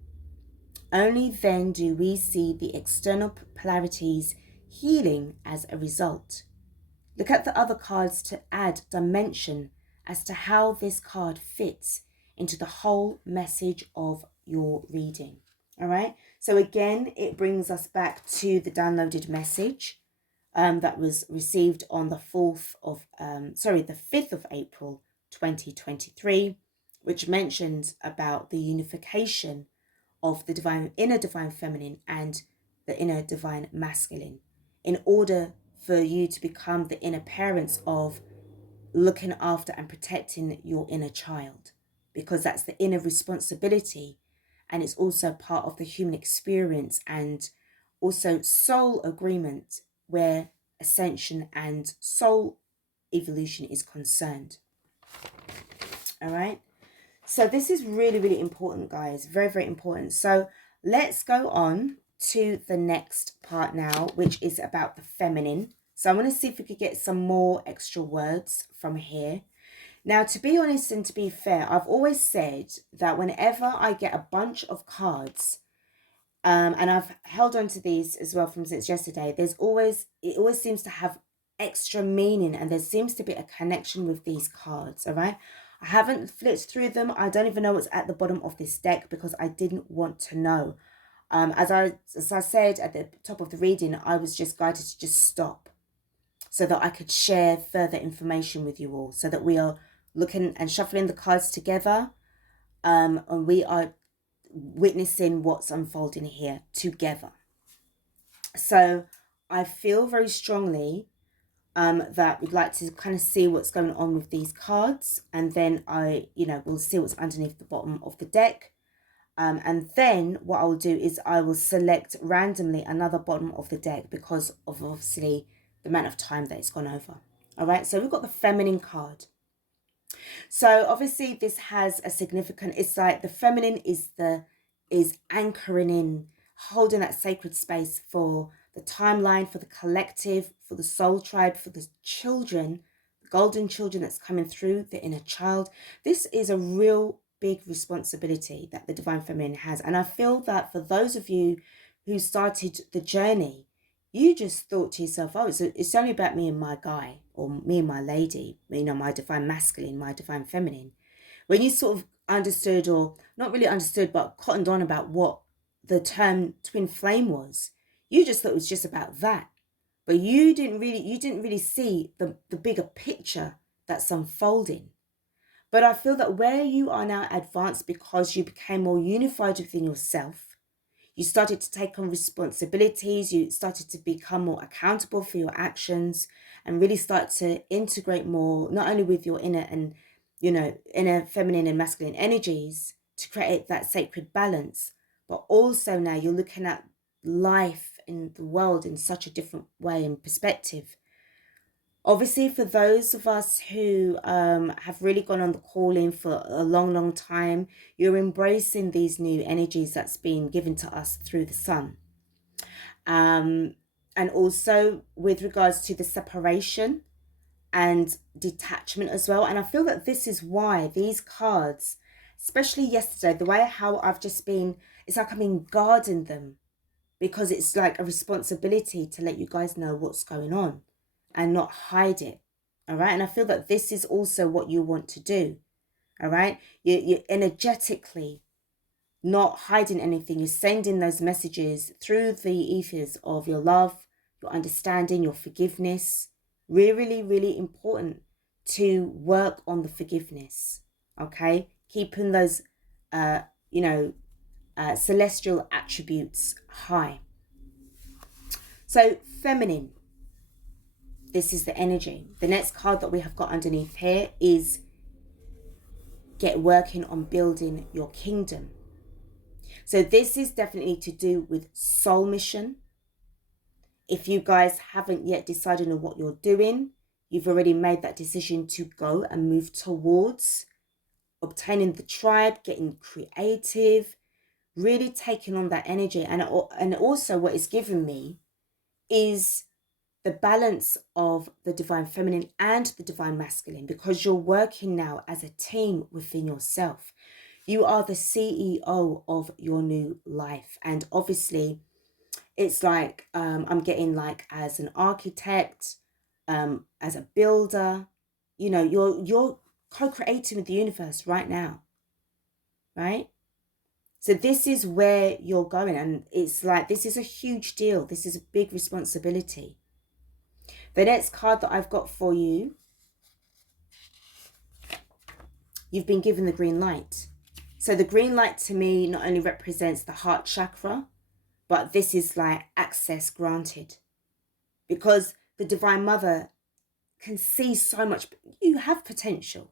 Only then do we see the external polarities healing as a result. Look at the other cards to add dimension as to how this card fits into the whole message of your reading. All right. So again, it brings us back to the downloaded message that was received on the 5th of April, 2023, which mentions about the unification of the inner divine feminine and the inner divine masculine, in order for you to become the inner parents of looking after and protecting your inner child, because that's the inner responsibility, and it's also part of the human experience and also soul agreement where ascension and soul evolution is concerned. All right. So this is really, really important, guys. Very, very important. So let's go on to the next part now, which is about the feminine. So I want to see if we could get some more extra words from here. Now, to be honest and to be fair, I've always said that whenever I get a bunch of cards, and I've held on to these as well from since yesterday, it always seems to have extra meaning, and there seems to be a connection with these cards. All right. I haven't flipped through them. I don't even know what's at the bottom of this deck because I didn't want to know. As I said at the top of the reading, I was just guided to just stop so that I could share further information with you all, so that we are looking and shuffling the cards together, and we are witnessing what's unfolding here together. So I feel very strongly that we'd like to kind of see what's going on with these cards, and then we'll see what's underneath the bottom of the deck, and then what I will do is I will select randomly another bottom of the deck because of obviously the amount of time that it's gone over. All right, so we've got the feminine card. So obviously this has a significant, it's like the feminine is anchoring in, holding that sacred space for the timeline, for the collective, for the soul tribe, for the children, the golden children that's coming through, the inner child. This is a real big responsibility that the divine feminine has. And I feel that for those of you who started the journey, you just thought to yourself, oh, it's only about me and my guy, or me and my lady, my divine masculine, my divine feminine. When you sort of understood, or not really understood, but cottoned on about what the term twin flame was, you just thought it was just about that. But you didn't really see the bigger picture that's unfolding. But I feel that where you are now advanced, because you became more unified within yourself, you started to take on responsibilities, you started to become more accountable for your actions, and really start to integrate more, not only with your inner and, inner feminine and masculine energies to create that sacred balance, but also now you're looking at life and the world in such a different way and perspective. Obviously, for those of us who have really gone on the calling for a long, long time, you're embracing these new energies that's been given to us through the sun. And also with regards to the separation and detachment as well. And I feel that this is why these cards, especially yesterday, the way how I've just been, it's like I've been guarding them, because it's like a responsibility to let you guys know what's going on and not hide it. All right. And I feel that this is also what you want to do. All right. You're energetically not hiding anything. You're sending those messages through the ethers of your love, your understanding, your forgiveness. Really, really important to work on the forgiveness. Okay. Keeping those, celestial attributes high. So feminine, this is the energy. The next card that we have got underneath here is get working on building your kingdom. So this is definitely to do with soul mission. If you guys haven't yet decided on what you're doing, you've already made that decision to go and move towards obtaining the tribe, getting creative, really taking on that energy. And also what it's given me is the balance of the divine feminine and the divine masculine, because you're working now as a team within yourself. You are the CEO of your new life. And obviously it's like I'm getting like as an architect, as a builder, you know, you're co-creating with the universe right now, right? So this is where you're going, and it's like, this is a huge deal. This is a big responsibility. The next card that I've got for you, you've been given the green light. So the green light to me not only represents the heart chakra, but this is like access granted, because the Divine Mother can see so much. You have potential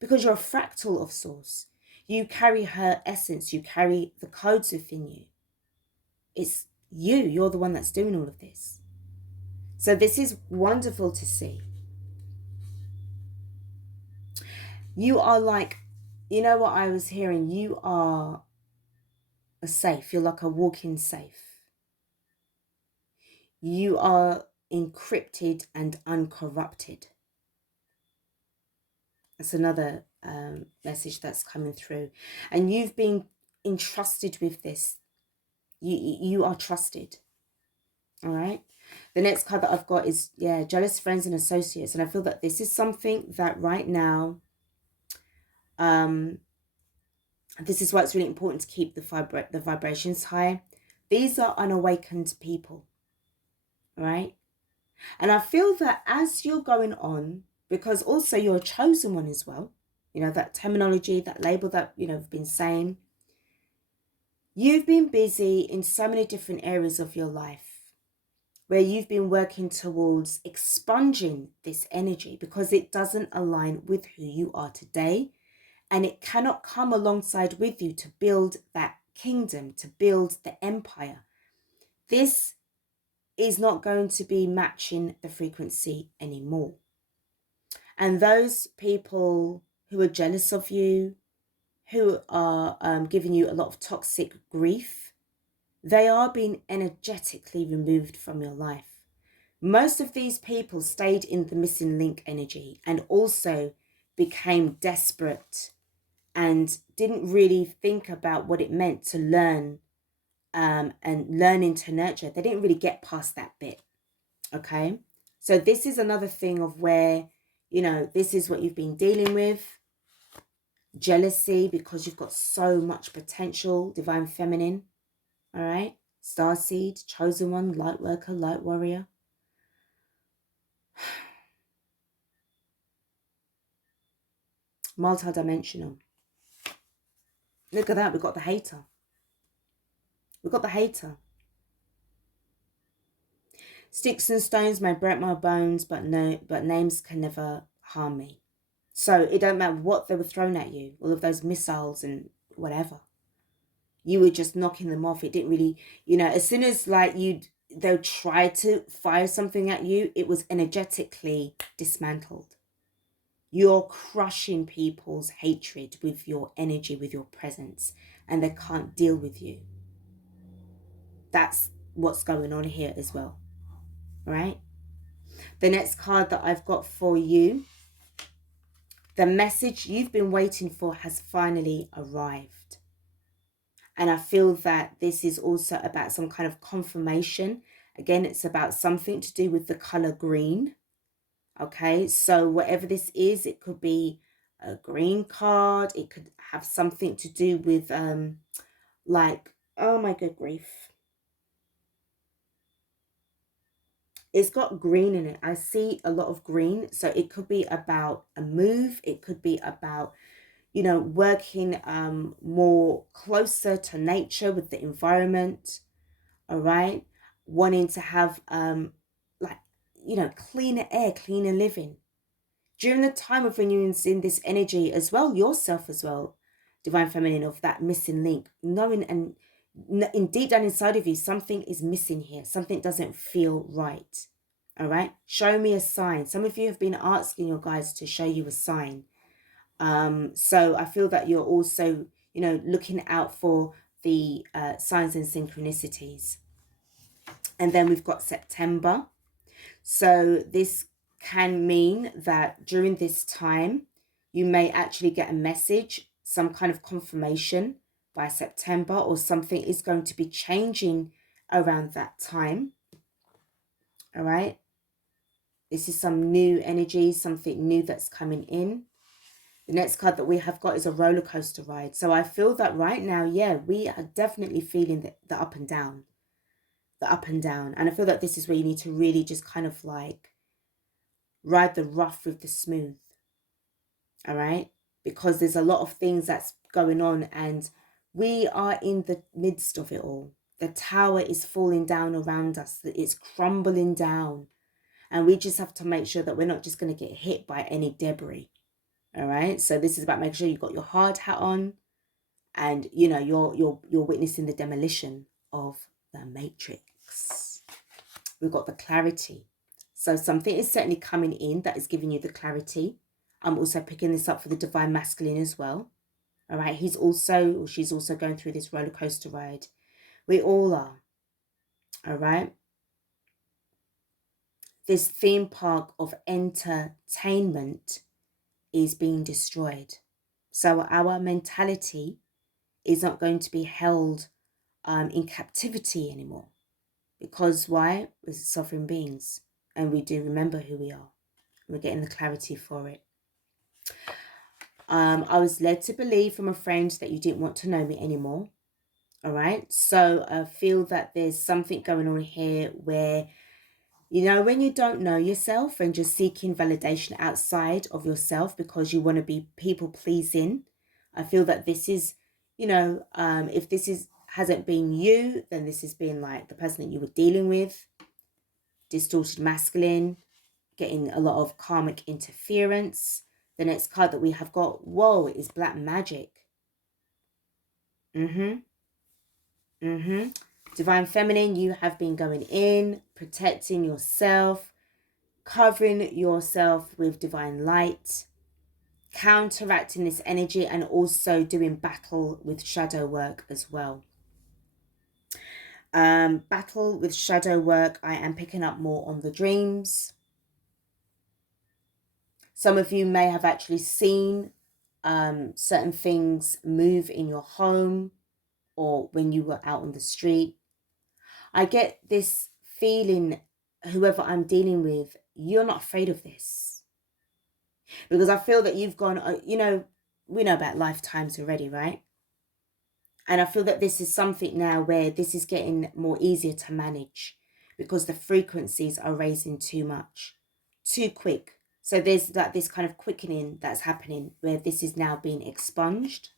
because you're a fractal of Source. You carry her essence. You carry the codes within you. It's you. You're the one that's doing all of this. So this is wonderful to see. You are like, you know what I was hearing? You are a safe. You're like a walk-in safe. You are encrypted and uncorrupted. That's another message that's coming through. And you've been entrusted with this. You are trusted. All right. The next card that I've got is, jealous friends and associates. And I feel that this is something that right now, this is why it's really important to keep the vibrations high. These are unawakened people. All right. And I feel that as you're going on, because also you're a chosen one as well, you know, that terminology, that label that, you know, I've been saying, you've been busy in so many different areas of your life where you've been working towards expunging this energy because it doesn't align with who you are today. And it cannot come alongside with you to build that kingdom, to build the empire. This is not going to be matching the frequency anymore. And those people who are jealous of you, who are giving you a lot of toxic grief, they are being energetically removed from your life. Most of these people stayed in the missing link energy and also became desperate and didn't really think about what it meant to learn and learning to nurture. They didn't really get past that bit. Okay. So this is another thing of where, you know, this is what you've been dealing with. Jealousy, because you've got so much potential, divine feminine. All right. Starseed, chosen one, light worker, light warrior. Multidimensional. Look at that. We've got the hater. We've got the hater. Sticks and stones may break my bones, but names can never harm me. So it don't matter what they were thrown at you, all of those missiles and whatever. You were just knocking them off. It didn't really, you know, as soon as like they'll try to fire something at you, it was energetically dismantled. You're crushing people's hatred with your energy, with your presence, and they can't deal with you. That's what's going on here as well. Right? The next card that I've got for you, the message you've been waiting for has finally arrived. And I feel that this is also about some kind of confirmation. Again, it's about something to do with the color green. Okay, so whatever this is, it could be a green card. It could have something to do with like, oh my good grief. It's got green in it. I see a lot of green. So it could be about a move. It could be about, you know, working more closer to nature with the environment. All right. Wanting to have like, you know, cleaner air, cleaner living. During the time of renewing in this energy as well, yourself as well, divine feminine, of that missing link, knowing and in deep down inside of you, something is missing here. Something doesn't feel right. All right. Show me a sign. Some of you have been asking your guides to show you a sign. So I feel that you're also, you know, looking out for the signs and synchronicities. And then we've got September. So this can mean that during this time, you may actually get a message, some kind of confirmation by September, or something is going to be changing around that time. All right. This is some new energy, something new that's coming in. The next card that we have got is a roller coaster ride. So I feel that right now, yeah, we are definitely feeling the up and down. The up and down. And I feel that this is where you need to really just kind of like ride the rough with the smooth. All right? Because there's a lot of things that's going on and we are in the midst of it all. The tower is falling down around us. It's crumbling down. And we just have to make sure that we're not just going to get hit by any debris. All right? So this is about making sure you've got your hard hat on and, you know, you're witnessing the demolition of the matrix. We've got the clarity. So something is certainly coming in that is giving you the clarity. I'm also picking this up for the divine masculine as well. All right. He's also, or she's also going through this roller coaster ride. We all are. All right. This theme park of entertainment is being destroyed. So our mentality is not going to be held in captivity anymore. Because why? We're sovereign beings. And we do remember who we are. We're getting the clarity for it. I was led to believe from a friend that you didn't want to know me anymore. All right. So I feel that there's something going on here where, you know, when you don't know yourself and just seeking validation outside of yourself because you want to be people pleasing. I feel that this is, you know, if this hasn't been you, then this has been like the person that you were dealing with. Distorted masculine, getting a lot of karmic interference. The next card that we have got, whoa, is black magic. Divine feminine, you have been going in, protecting yourself, covering yourself with divine light, counteracting this energy, and also doing battle with shadow work as well. Battle with shadow work, I am picking up more on the dreams. Some of you may have actually seen certain things move in your home or when you were out on the street. I get this feeling, whoever I'm dealing with, you're not afraid of this. Because I feel that you've gone, you know, we know about lifetimes already, right? And I feel that this is something now where this is getting more easier to manage because the frequencies are raising too much, too quick. So there's like this kind of quickening that's happening where this is now being expunged,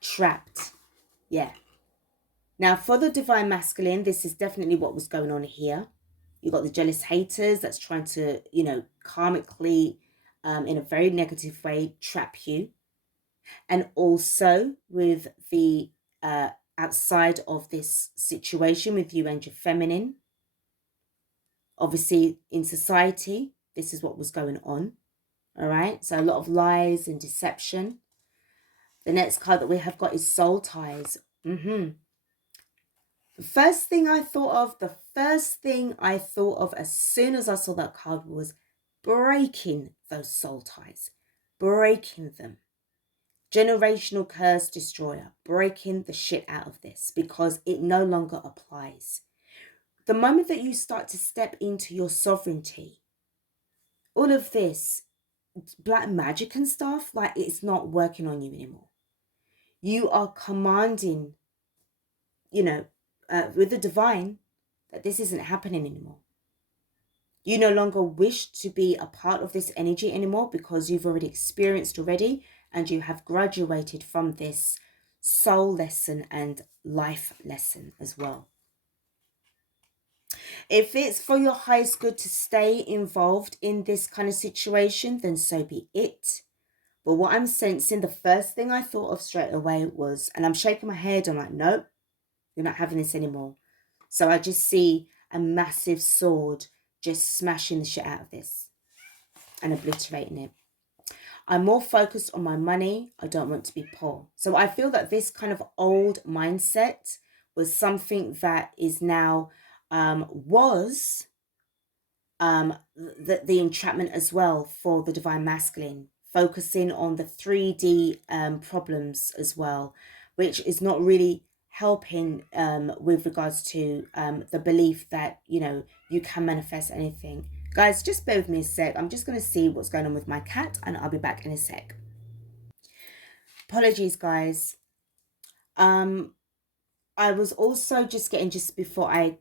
trapped. Yeah. Now for the divine masculine, this is definitely what was going on here. You've got the jealous haters that's trying to, you know, karmically, in a very negative way, trap you. And also with the outside of this situation with you and your feminine. Obviously, in society, this is what was going on. All right. So a lot of lies and deception. The next card that we have got is soul ties. The first thing I thought of as soon as I saw that card was breaking those soul ties, breaking them. Generational curse destroyer, breaking the shit out of this because it no longer applies. The moment that you start to step into your sovereignty, all of this black magic and stuff, like it's not working on you anymore. You are commanding, you know, with the divine, that this isn't happening anymore. You no longer wish to be a part of this energy anymore because you've already experienced already and you have graduated from this soul lesson and life lesson as well. If it's for your highest good to stay involved in this kind of situation, then so be it. But what I'm sensing, the first thing I thought of straight away was, and I'm shaking my head, I'm like, nope, you're not having this anymore. So I just see a massive sword just smashing the shit out of this and obliterating it. I'm more focused on my money. I don't want to be poor. So I feel that this kind of old mindset was something that is now, was the entrapment as well for the divine masculine, focusing on the 3D problems as well, which is not really helping with regards to the belief that, you know, you can manifest anything. Guys, just bear with me a sec. I'm just going to see what's going on with my cat, and I'll be back in a sec. Apologies, guys. I was also just getting, just before I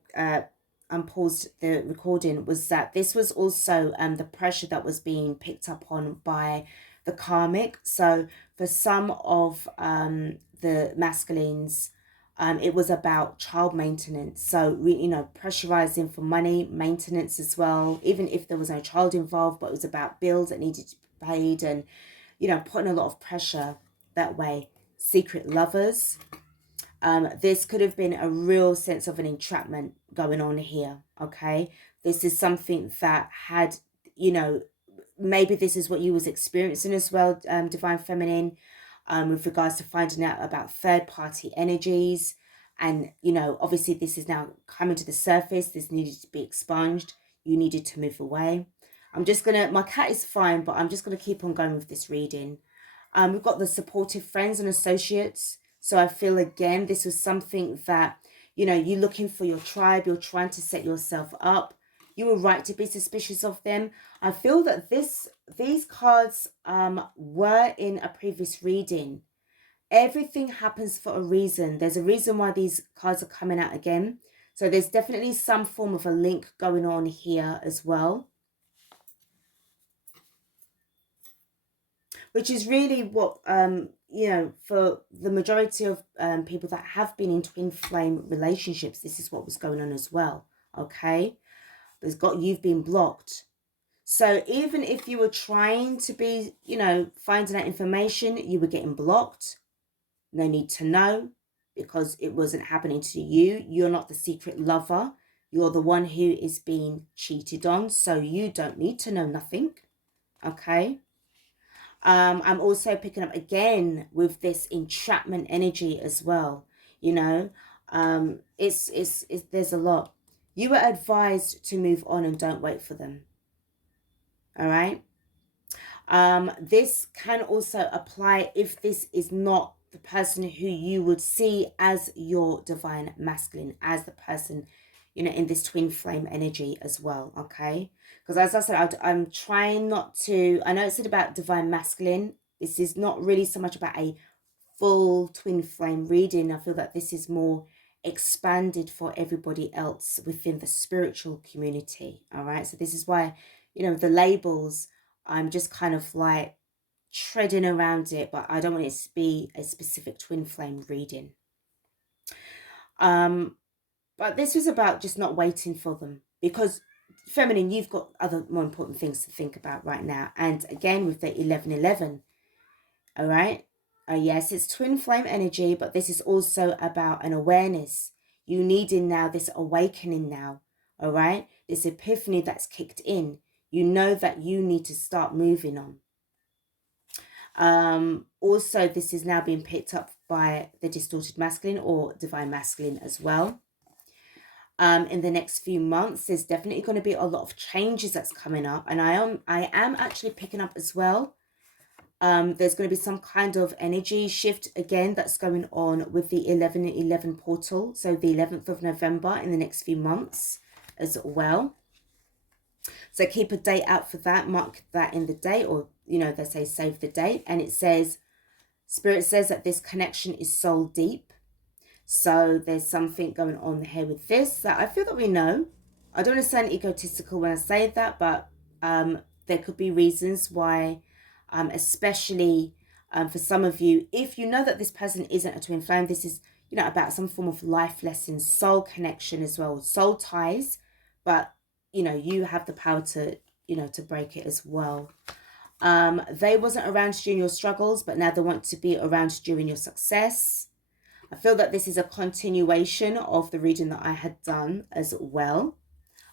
unpaused the recording, was that this was also the pressure that was being picked up on by the karmic. So for some of the masculines, it was about child maintenance. So, you know, pressurizing for money, maintenance as well, even if there was no child involved, but it was about bills that needed to be paid, and, you know, putting a lot of pressure that way. Secret lovers. This could have been a real sense of an entrapment going on here, okay? This is something that had, you know, maybe this is what you was experiencing as well, Divine Feminine, with regards to finding out about third-party energies. And, you know, obviously this is now coming to the surface. This needed to be expunged. You needed to move away. I'm just going to, my cat is fine, but I'm just going to keep on going with this reading. We've got the supportive friends and associates. So I feel, again, this was something that, you know, you're looking for your tribe. You're trying to set yourself up. You were right to be suspicious of them. I feel that these cards were in a previous reading. Everything happens for a reason. There's a reason why these cards are coming out again. So there's definitely some form of a link going on here as well, which is really what, you know, for the majority of people that have been in twin flame relationships, this is what was going on as well, okay? You've been blocked. So even if you were trying to be, you know, finding out information, you were getting blocked. No need to know, because it wasn't happening to you. You're not the secret lover. You're the one who is being cheated on, so you don't need to know nothing, okay? I'm also picking up again with this entrapment energy as well. You know, it's there's a lot. You were advised to move on and don't wait for them. All right. This can also apply if this is not the person who you would see as your divine masculine, as the person, you know, in this twin flame energy as well, okay? Because as I said, I'm trying not to, I know it's about divine masculine. This is not really so much about a full twin flame reading. I feel that this is more expanded for everybody else within the spiritual community, all right? So this is why, you know, the labels, I'm just kind of like treading around it, but I don't want it to be a specific twin flame reading. But this was about just not waiting for them, because feminine, you've got other more important things to think about right now. And again, with the 1111, all right? Yes, it's twin flame energy, but this is also about an awareness. You needing now this awakening now, all right? This epiphany that's kicked in. You know that you need to start moving on. Also, this is now being picked up by the distorted masculine or divine masculine as well. In the next few months, there's definitely going to be a lot of changes that's coming up, and I am actually picking up as well. There's going to be some kind of energy shift again that's going on with the 1111 portal, so the 11th of November in the next few months as well. So keep a date out for that, mark that in the date, or, you know, they say save the date. And it says, Spirit says that this connection is soul deep. So there's something going on here with this that I feel that we know. I don't want to sound egotistical when I say that, but there could be reasons why, especially for some of you, if you know that this person isn't a twin flame, this is, you know, about some form of life lessons, soul connection as well, soul ties, but, you know, you have the power to, you know, to break it as well. They wasn't around during your struggles, but now they want to be around during your success. I feel that this is a continuation of the reading that I had done as well.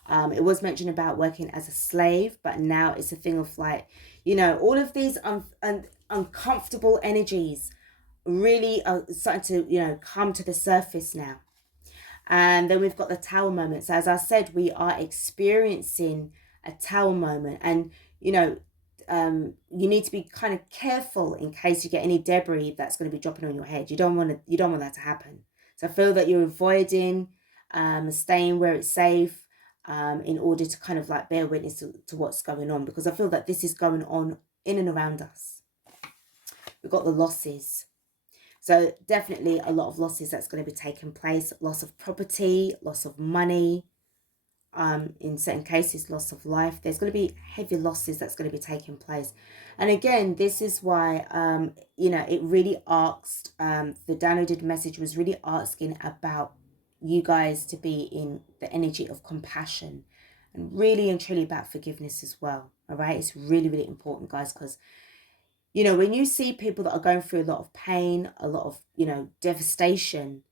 It was mentioned about working as a slave, but now it's a thing of like, you know, all of these uncomfortable energies really are starting to, you know, come to the surface now. And then we've got the tower moment. So as I said, we are experiencing a tower moment. And, you know, you need to be kind of careful in case you get any debris that's going to be dropping on your head. You don't want that to happen. So I feel that you're avoiding staying where it's safe in order to kind of like bear witness to what's going on, because I feel that this is going on in and around us. We've got the losses. So definitely a lot of losses that's going to be taking place. Loss of property, loss of money, in certain cases, loss of life. There's going to be heavy losses that's going to be taking place. And again, this is why, you know, it really asked, the downloaded message was really asking about you guys to be in the energy of compassion and really and truly about forgiveness as well. All right. It's really, really important, guys, because you know, when you see people that are going through a lot of pain, a lot of, you know, devastation,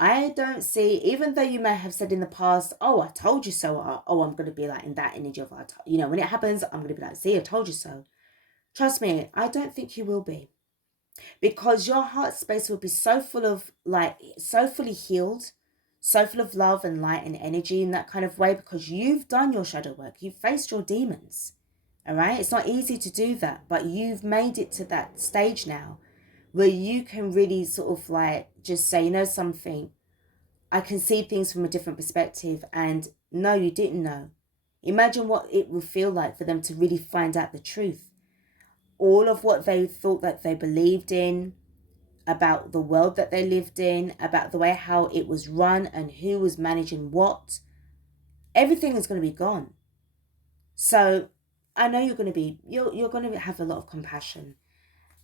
I don't see, even though you may have said in the past, oh, I told you so, or, oh, I'm going to be like in that energy of, you know, when it happens, I'm going to be like, see, I told you so. Trust me, I don't think you will be. Because your heart space will be so full of, like, so fully healed, so full of love and light and energy in that kind of way, because you've done your shadow work. You've faced your demons. All right, it's not easy to do that, but you've made it to that stage now where you can really sort of like just say, you know something, I can see things from a different perspective. And no, you didn't know. Imagine what it would feel like for them to really find out the truth. All of what they thought that they believed in, about the world that they lived in, about the way how it was run and who was managing what, everything is going to be gone. So I know you're going to have a lot of compassion.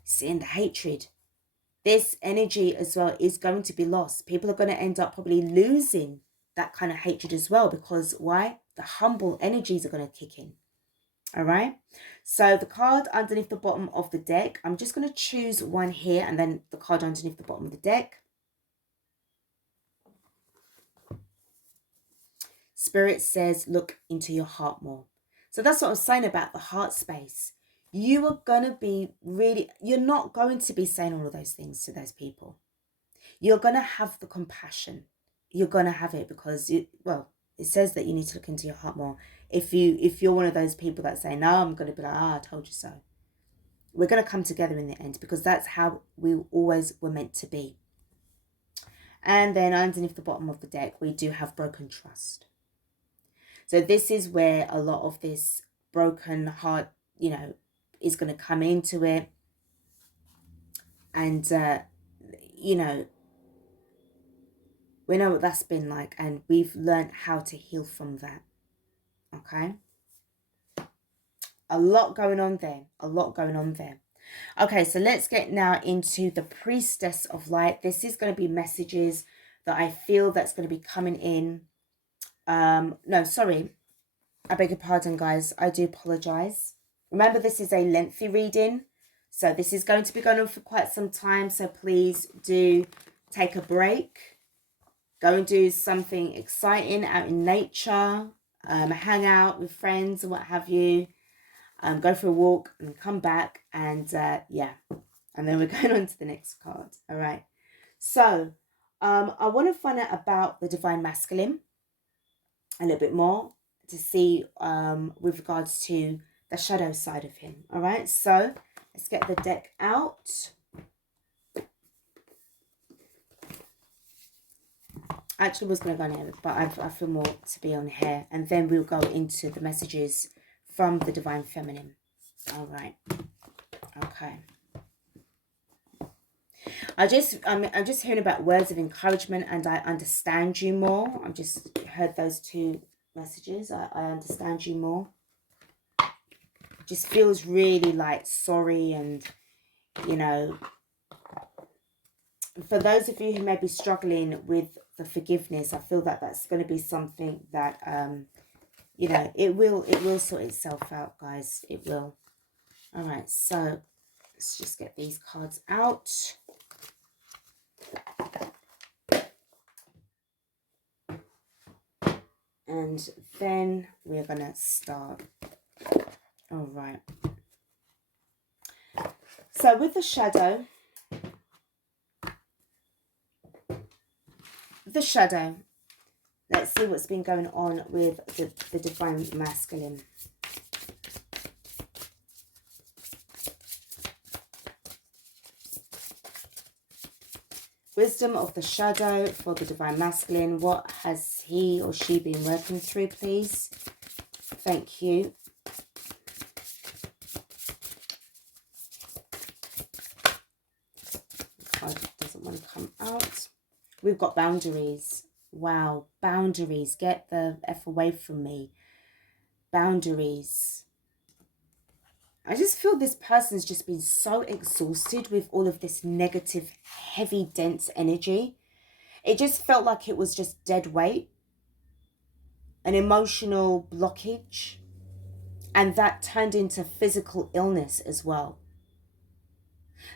Seeing the hatred, this energy as well is going to be lost. People are going to end up probably losing that kind of hatred as well, because why? The humble energies are going to kick in. All right. So the card underneath the bottom of the deck, I'm just going to choose one here and then the card underneath the bottom of the deck. Spirit says, look into your heart more. So that's what I was saying about the heart space. You are going to be really, you're not going to be saying all of those things to those people. You're going to have the compassion. You're going to have it because, it says that you need to look into your heart more. If you're one of those people that say, no, I'm going to be like, I told you so. We're going to come together in the end, because that's how we always were meant to be. And then underneath the bottom of the deck, we do have broken trust. So this is where a lot of this broken heart, you know, is going to come into it. And, you know, we know what that's been like, and we've learned how to heal from that. Okay. A lot going on there. A lot going on there. Okay, so let's get now into the Priestess of Light. This is going to be messages that I feel that's going to be coming in. No, sorry. I beg your pardon, guys. I do apologize. Remember, this is a lengthy reading. So this is going to be going on for quite some time. So please do take a break. Go and do something exciting out in nature. Hang out with friends and what have you. Go for a walk and come back. And yeah. And then we're going on to the next card. All right. So I want to find out about the Divine Masculine a little bit more, to see with regards to the shadow side of him. All right, so let's get the deck out. I actually was going to go on here, but I feel more to be on here, and then we'll go into the messages from the Divine Feminine. All right. Okay. I'm just hearing about words of encouragement, and I understand you more. I've just heard those two messages. I understand you more. Just feels really like sorry, and you know, for those of you who may be struggling with the forgiveness, I feel that that's going to be something that you know, it will sort itself out, guys. It will. All right, so let's just get these cards out. And then we're going to start. All right. So with the shadow, let's see what's been going on with the divine masculine. Wisdom of the shadow for the divine masculine. What has he or she been working through, please? Thank you. Card doesn't want to come out. We've got boundaries. Wow, boundaries. Get the F away from me. Boundaries. I just feel this person's just been so exhausted with all of this negative, heavy, dense energy. It just felt like it was just dead weight, an emotional blockage, and that turned into physical illness as well.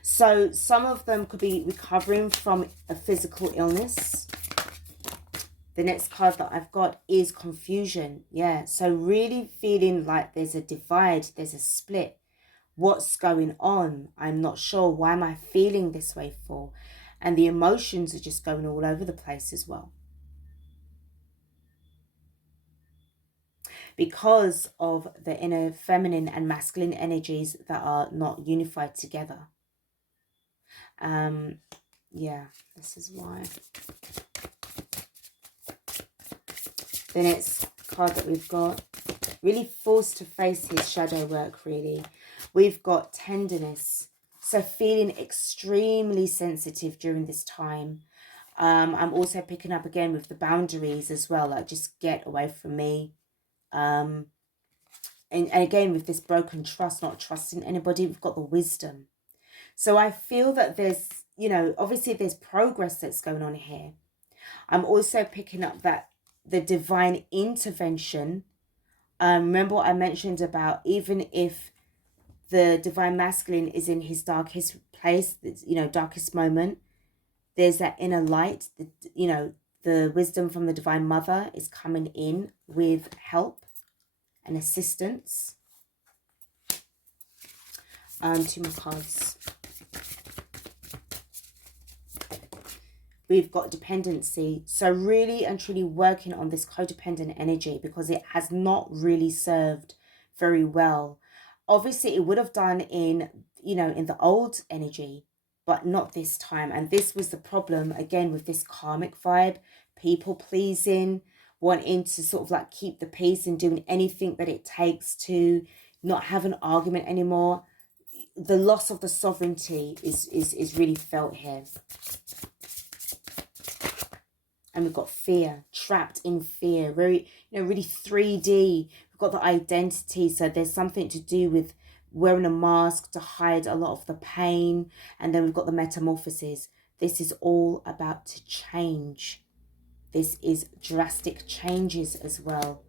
So some of them could be recovering from a physical illness. The next card that I've got is confusion. Yeah, so really feeling like there's a divide, there's a split. What's going on? I'm not sure. Why am I feeling this way for? And the emotions are just going all over the place as well. Because of the inner feminine and masculine energies that are not unified together. Yeah, this is why. The next card that we've got, really forced to face his shadow work, really. We've got tenderness. So feeling extremely sensitive during this time. I'm also picking up again with the boundaries as well. Like, just get away from me. And again, with this broken trust, not trusting anybody, we've got the wisdom. So I feel that there's, you know, obviously there's progress that's going on here. I'm also picking up that the divine intervention. Remember what I mentioned about even if the divine masculine is in his darkest place, you know, darkest moment, there's that inner light, you know, the wisdom from the divine mother is coming in with help and assistance. Two more cards. We've got dependency. So really and truly working on this codependent energy, because it has not really served very well. Obviously, it would have done in, you know, in the old energy, but not this time. And this was the problem, again, with this karmic vibe, people pleasing, wanting to sort of like keep the peace and doing anything that it takes to not have an argument anymore. The loss of the sovereignty is really felt here. And we've got fear, trapped in fear, very, you know, really 3D. We've got the identity. So there's something to do with wearing a mask to hide a lot of the pain. And then we've got the metamorphosis. This is all about to change. This is drastic changes as well.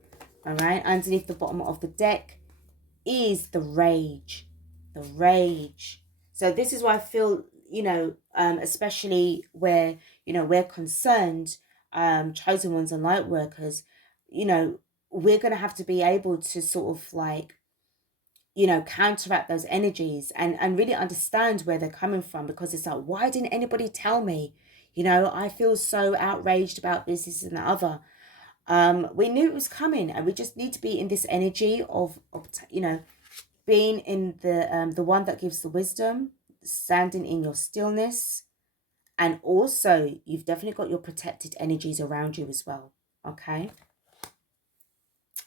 All right. Underneath the bottom of the deck is the rage. The rage. So this is why I feel, you know, especially where, you know, we're concerned, chosen ones and light workers, you know, we're going to have to be able to sort of like, you know, counteract those energies and really understand where they're coming from, because it's like, why didn't anybody tell me? You know, I feel so outraged about this and the other. We knew it was coming, and we just need to be in this energy of you know, being in the one that gives the wisdom, standing in your stillness. And also, you've definitely got your protected energies around you as well. Okay.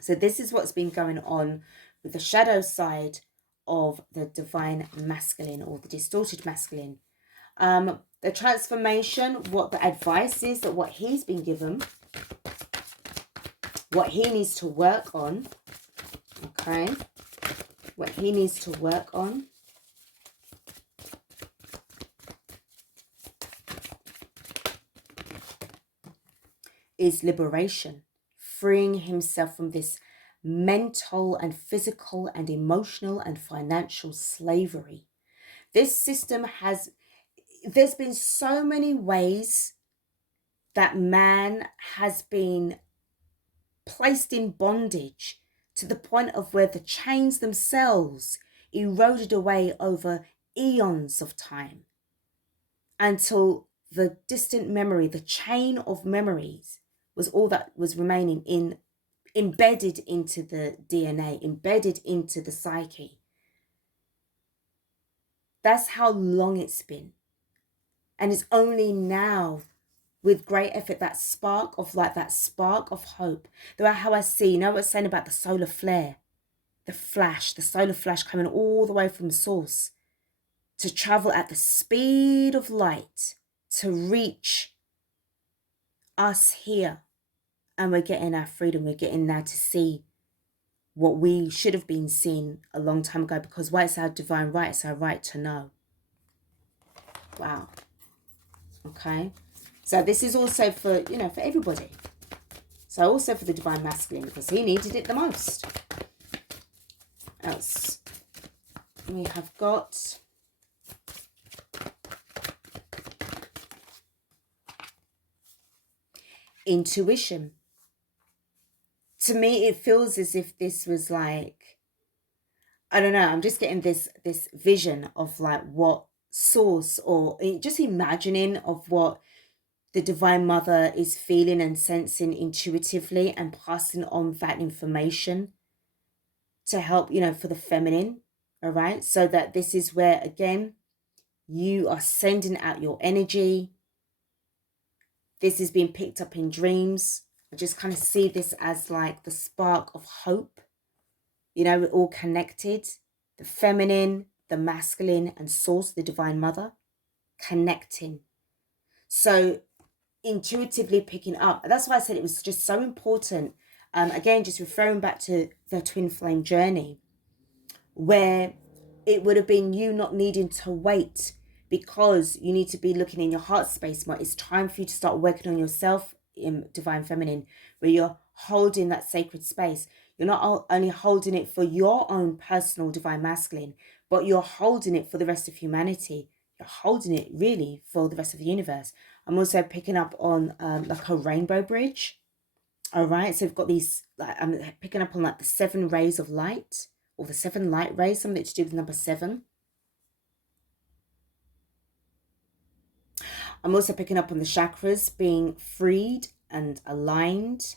So this is what's been going on with the shadow side of the divine masculine, or the distorted masculine. The transformation, what the advice is, that what he's been given, what he needs to work on. Okay. What he needs to work on. Is liberation, freeing himself from this mental and physical and emotional and financial slavery. This system has, there's been so many ways that man has been placed in bondage to the point of where the chains themselves eroded away over eons of time until the distant memory, the chain of memories, was all that was remaining embedded into the DNA, embedded into the psyche. That's how long it's been. And it's only now, with great effort, that spark of light, that spark of hope. That's how I see, you know what I was saying about the solar flare, the flash, the solar flash coming all the way from source to travel at the speed of light to reach us here. And we're getting our freedom. We're getting now to see what we should have been seeing a long time ago, because why? It's our divine right. It's our right to know. Wow. Okay. So this is also for, you know, for everybody. So also for the divine masculine, because he needed it the most. Else we have got intuition. To me, it feels as if this was like, I don't know, I'm just getting this vision of like what source, or just imagining of what the divine mother is feeling and sensing intuitively, and passing on that information to help, you know, for the feminine. All right. So that this is where, again, you are sending out your energy. This is being picked up in dreams. I just kind of see this as like the spark of hope. You know, we're all connected. The feminine, the masculine, and source, the divine mother, connecting. So intuitively picking up. That's why I said it was just so important. Again, just referring back to the twin flame journey, where it would have been you not needing to wait, because you need to be looking in your heart space more. It's time for you to start working on yourself in divine feminine, where you're holding that sacred space. You're not only holding it for your own personal divine masculine, but you're holding it for the rest of humanity. You're holding it really for the rest of the universe. I'm also picking up on like a rainbow bridge. All right, so we've got these, like, I'm picking up on like the 7 rays of light, or the 7 light rays, something to do with number 7. I'm also picking up on the chakras being freed and aligned,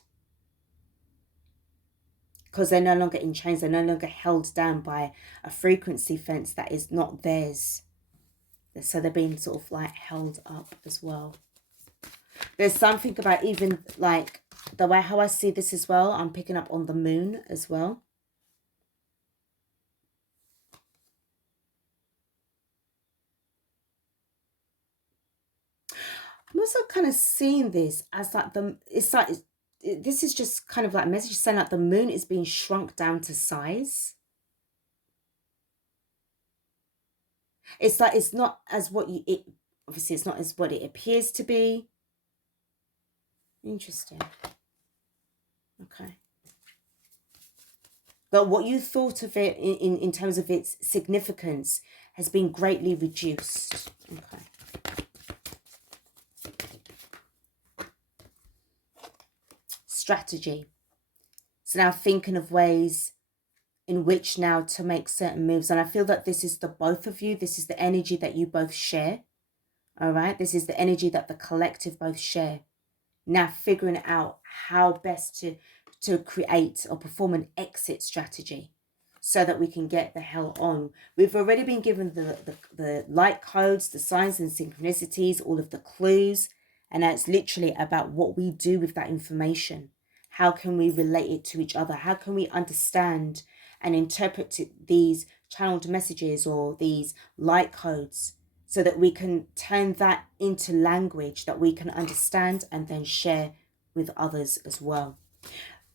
because they're no longer in chains. They're no longer held down by a frequency fence that is not theirs. So they're being sort of like held up as well. There's something about even like the way how I see this as well. I'm picking up on the moon as well. I'm also kind of seeing this as like this is just kind of like a message saying like the moon is being shrunk down to size. It's like it's not as what obviously it's not as what it appears to be. Interesting. Okay. But what you thought of it in terms of its significance has been greatly reduced. Okay. Strategy. So now thinking of ways in which now to make certain moves. And I feel that this is the both of you. This is the energy that you both share. All right. This is the energy that the collective both share. Now figuring out how best to create or perform an exit strategy so that we can get the hell on. We've already been given the light codes, the signs and synchronicities, all of the clues. And that's literally about what we do with that information. How can we relate it to each other? How can we understand and interpret these channeled messages or these light codes so that we can turn that into language that we can understand and then share with others as well.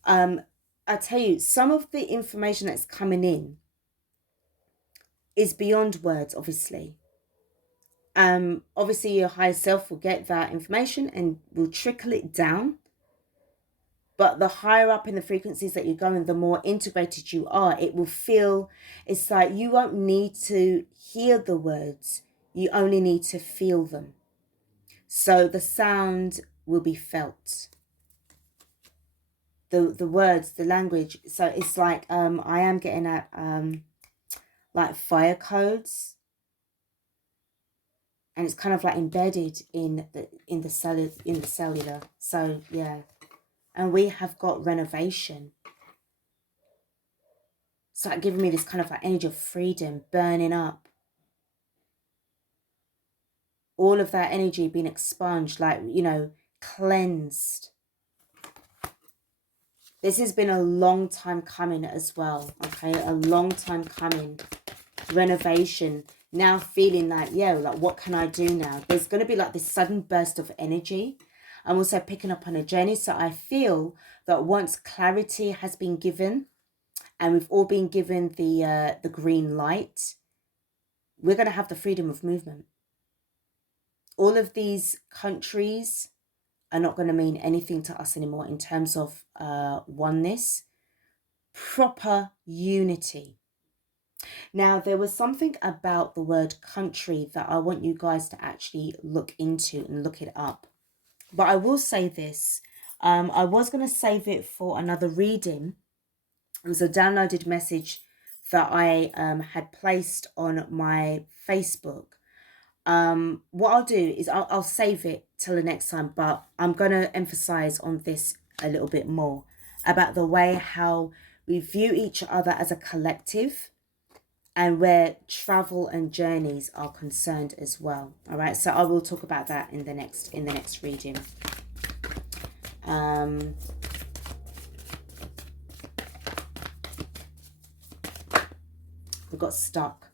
I tell you, some of the information that's coming in is beyond words, obviously. Obviously your higher self will get that information and will trickle it down. But the higher up in the frequencies that you're going, the more integrated you are. It will feel, it's like you won't need to hear the words. You only need to feel them. So the sound will be felt. the words, the language. So it's like I am getting at like fire codes, and it's kind of like embedded in the cellular. So yeah, and we have got renovation. It's like giving me this kind of like energy of freedom, burning up. All of that energy being expunged, like, you know, cleansed. This has been a long time coming as well, okay? A long time coming. Renovation. Now feeling like, yeah, like what can I do now? There's going to be like this sudden burst of energy. I'm also picking up on a journey. So I feel that once clarity has been given, and we've all been given the green light, we're going to have the freedom of movement. All of these countries are not going to mean anything to us anymore in terms of oneness, proper unity. Now, there was something about the word country that I want you guys to actually look into and look it up. But I will say this. I was going to save it for another reading. It was a downloaded message that I had placed on my Facebook. What I'll do is I'll save it till the next time, but I'm going to emphasize on this a little bit more about the way how we view each other as a collective, and where travel and journeys are concerned as well. All right, so I will talk about that in the next reading. We got stuck.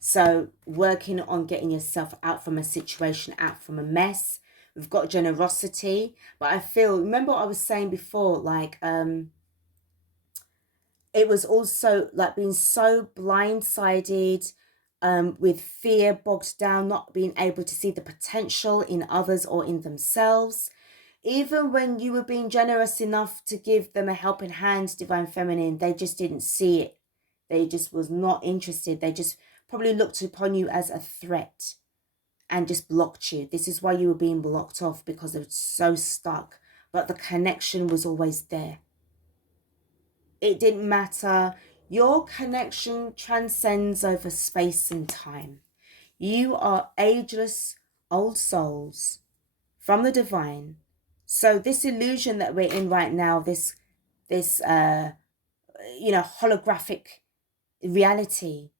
So working on getting yourself out from a situation, out from a mess. We've got generosity, but I feel, remember what I was saying before, like it was also like being so blindsided, with fear bogged down, not being able to see the potential in others or in themselves. Even when you were being generous enough to give them a helping hand, Divine Feminine, they just didn't see it. They just was not interested. They just probably looked upon you as a threat and just blocked you. This is why you were being blocked off, because they were so stuck. But the connection was always there. It didn't matter. Your connection transcends over space and time. You are ageless old souls from the divine. So this illusion that we're in right now, this holographic reality,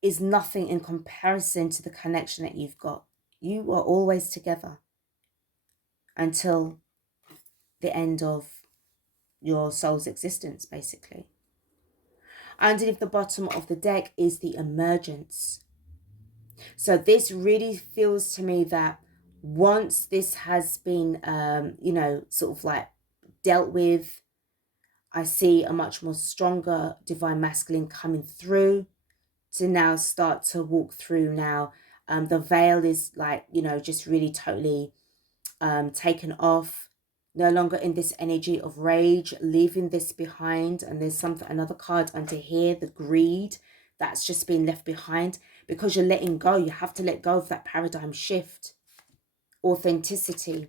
is nothing in comparison to the connection that you've got. You are always together until the end of your soul's existence, basically. Underneath the bottom of the deck is the emergence. So this really feels to me that once this has been, sort of like dealt with, I see a much more stronger divine masculine coming through to now start to walk through now. The veil is like, just really totally taken off. No longer in this energy of rage, leaving this behind. And there's another card under here, the greed, that's just been left behind, because you're letting go. You have to let go of that paradigm shift. Authenticity.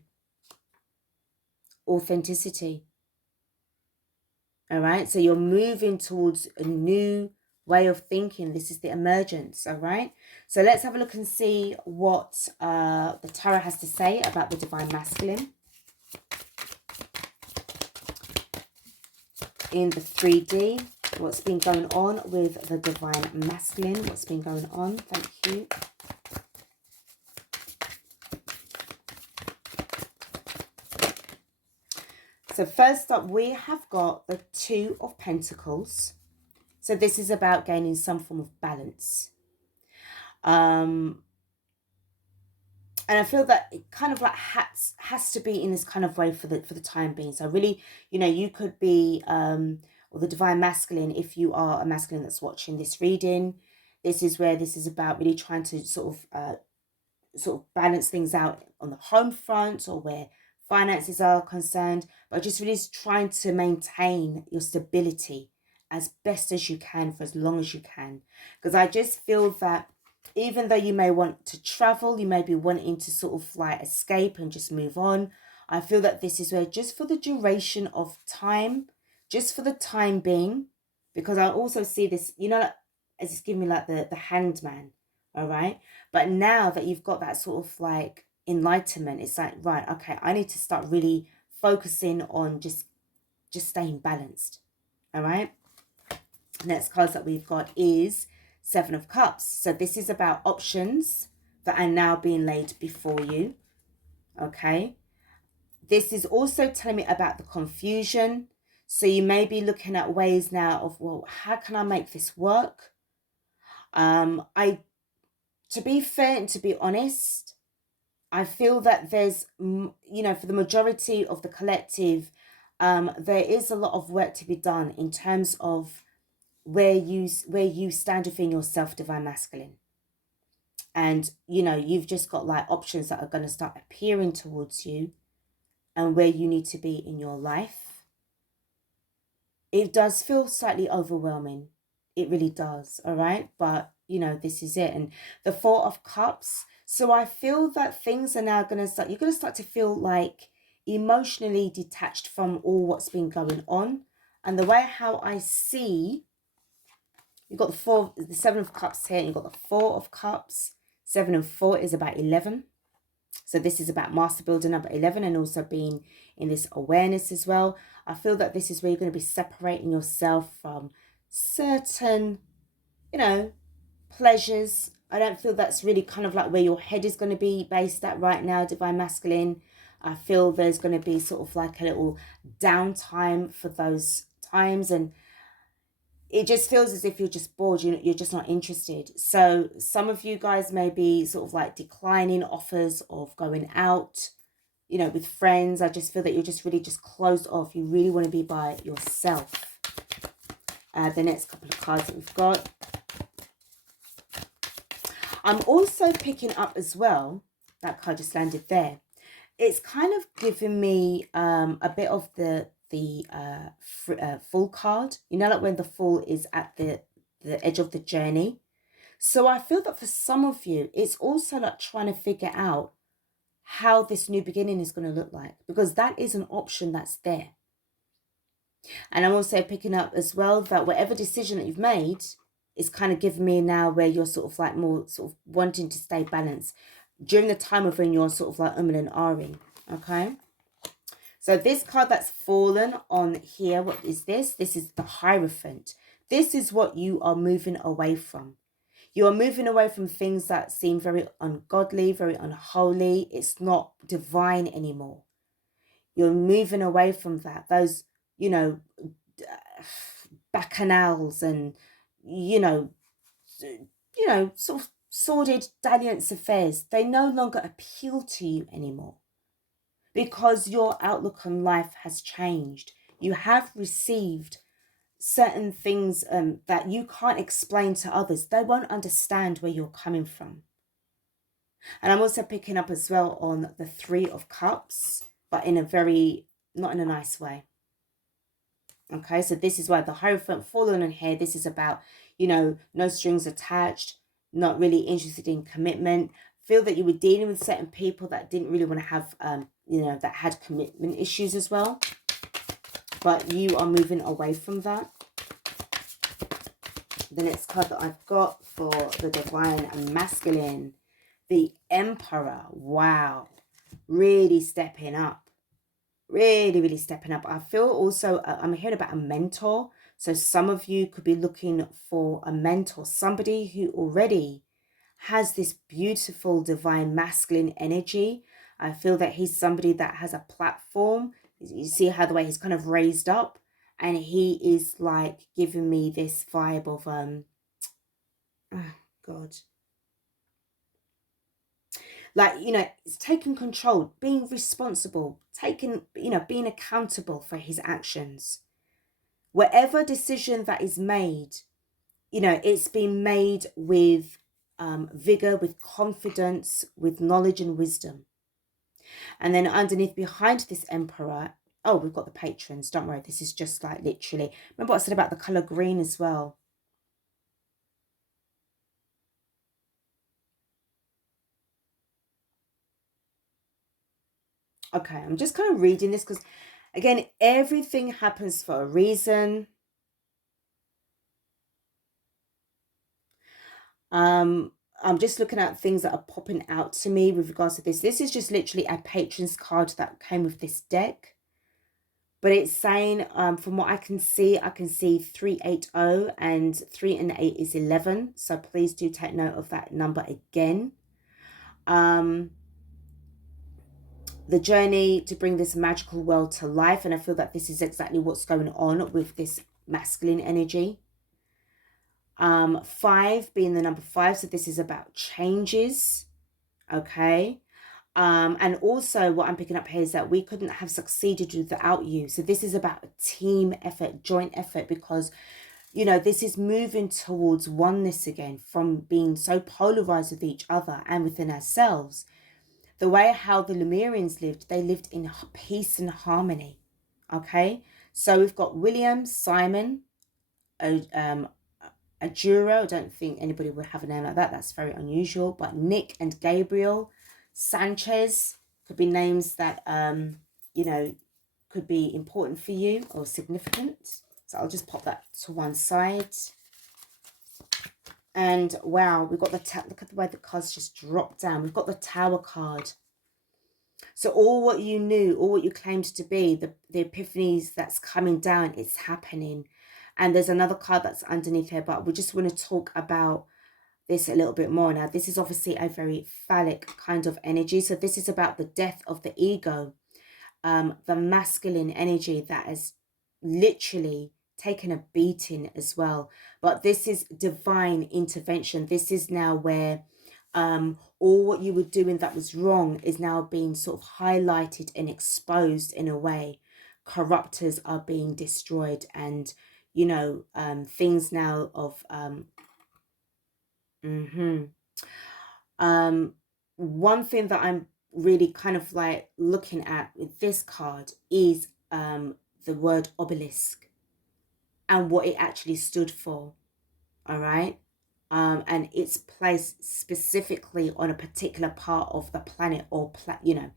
All right, so you're moving towards a new way of thinking. This is the emergence. All right, so let's have a look and see what the tarot has to say about the divine masculine in the 3D. What's been going on with the divine masculine? What's been going on? Thank you. So first up, we have got the Two of Pentacles. So this is about gaining some form of balance. And I feel that it kind of like has to be in this kind of way for the time being. So really, you could be, or the divine masculine, if you are a masculine that's watching this reading, this is where this is about really trying to sort of balance things out on the home front, or where finances are concerned, but just really trying to maintain your stability as best as you can for as long as you can. Because I just feel that even though you may want to travel, you may be wanting to sort of like escape and just move on, I feel that this is where just for the duration of time, just for the time being, because I also see this, you know, like, as it's giving me like the hanged man, all right? But now that you've got that sort of like enlightenment, it's like, right, okay, I need to start really focusing on just staying balanced, all right? Next cards that we've got is Seven of Cups. So this is about options that are now being laid before you, okay? This is also telling me about the confusion. So you may be looking at ways now of, well, how can I make this work? To be fair and to be honest, I feel that there's, you know, for the majority of the collective, there is a lot of work to be done in terms of where you stand within yourself, divine masculine. And, you know, you've just got like options that are going to start appearing towards you and where you need to be in your life. It does feel slightly overwhelming. It really does. All right. But, you know, this is it. And the Four of Cups. So I feel that things are now going to start, you're going to start to feel like emotionally detached from all what's been going on. And the way how I see, you've got the Seven of Cups here, and you've got the Four of Cups. 7 and 4 is about 11. So this is about master builder number 11 and also being in this awareness as well. I feel that this is where you're going to be separating yourself from certain, you know, pleasures. I don't feel that's really kind of like where your head is going to be based at right now, divine masculine. I feel there's going to be sort of like a little downtime for those times, and it just feels as if you're just bored, you're just not interested. So some of you guys may be sort of like declining offers of going out, you know, with friends. I just feel that you're just really just closed off. You really want to be by yourself. The next couple of cards that we've got. I'm also picking up as well, that card just landed there. It's kind of giving me a bit of the Fool card, you know, like when the Fool is at the edge of the journey. So I feel that for some of you, it's also like trying to figure out how this new beginning is going to look like, because that is an option that's there. And I'm also picking up as well that whatever decision that you've made is kind of giving me now where you're sort of like more sort of wanting to stay balanced during the time of when you're sort of like and ahhing, okay? So this card that's fallen on here, what is this? This is the Hierophant. This is what you are moving away from. You are moving away from things that seem very ungodly, very unholy. It's not divine anymore. You're moving away from that. Those, you know, bacchanals and, you know, sort of sordid dalliance affairs. They no longer appeal to you anymore, because your outlook on life has changed. You have received certain things that you can't explain to others. They won't understand where you're coming from. And I'm also picking up as well on the Three of Cups, but in a very, not in a nice way. Okay, so this is why the Hierophant fallen on here. This is about, you know, no strings attached, not really interested in commitment. Feel that you were dealing with certain people that didn't really want to have, you know, that had commitment issues as well. But you are moving away from that. The next card that I've got for the divine and masculine, the Emperor. Wow. Really stepping up. Really, really stepping up. I feel also, I'm hearing about a mentor. So some of you could be looking for a mentor, somebody who already has this beautiful divine masculine energy. I feel that he's somebody that has a platform. You see how the way he's kind of raised up, and he is like giving me this vibe of oh God, like, you know, it's taking control, being responsible, taking, you know, being accountable for his actions. Whatever decision that is made, you know, it's been made with vigor, with confidence, with knowledge and wisdom. And then underneath, behind this Emperor, oh, we've got the patrons. Don't worry, this is just like literally, remember what I said about the color green as well? Okay, I'm just kind of reading this because, again, everything happens for a reason. I'm just looking at things that are popping out to me with regards to this. This is just literally a patron's card that came with this deck. But it's saying, from what I can see 380, and 3 and 8 is 11. So please do take note of that number again. The journey to bring this magical world to life. And I feel that this is exactly what's going on with this masculine energy. 5 being the number 5. So this is about changes. Okay. And also what I'm picking up here is that we couldn't have succeeded without you. So this is about a team effort, joint effort, because, you know, this is moving towards oneness again, from being so polarized with each other and within ourselves. The way how the Lemurians lived, they lived in peace and harmony. Okay. So we've got William, Simon, Adura. I don't think anybody would have a name like that. That's very unusual. But Nick and Gabriel, Sanchez could be names that, you know, could be important for you or significant. So I'll just pop that to one side. And wow, we've got the look at the way the cards just dropped down. We've got the Tower card. So all what you knew, all what you claimed to be, the epiphanies that's coming down, it's happening. And there's another card that's underneath here, but we just want to talk about this a little bit more. Now, this is obviously a very phallic kind of energy. So this is about the death of the ego, the masculine energy that has literally taken a beating as well. But this is divine intervention. This is now where all what you were doing that was wrong is now being sort of highlighted and exposed in a way. Corruptors are being destroyed, and, you know, things now of one thing that I'm really kind of like looking at with this card is the word obelisk and what it actually stood for. All right. And it's placed specifically on a particular part of the planet, or you know,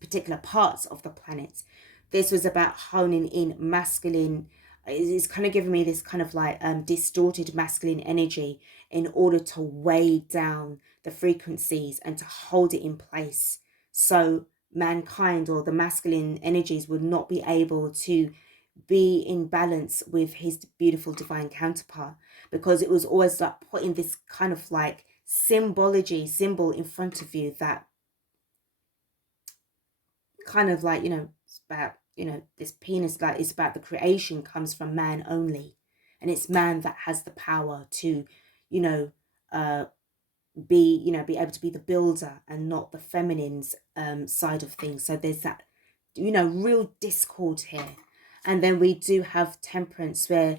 particular parts of the planet. This was about honing in masculine. It's kind of giving me this kind of like distorted masculine energy in order to weigh down the frequencies and to hold it in place, so mankind or the masculine energies would not be able to be in balance with his beautiful divine counterpart, because it was always like putting this kind of like symbol in front of you that kind of like, you know, it's about, you know, this penis, like it's about the creation comes from man only, and it's man that has the power to, you know, be, you know, be able to be the builder and not the feminine's side of things. So there's that, you know, real discord here. And then we do have temperance, where,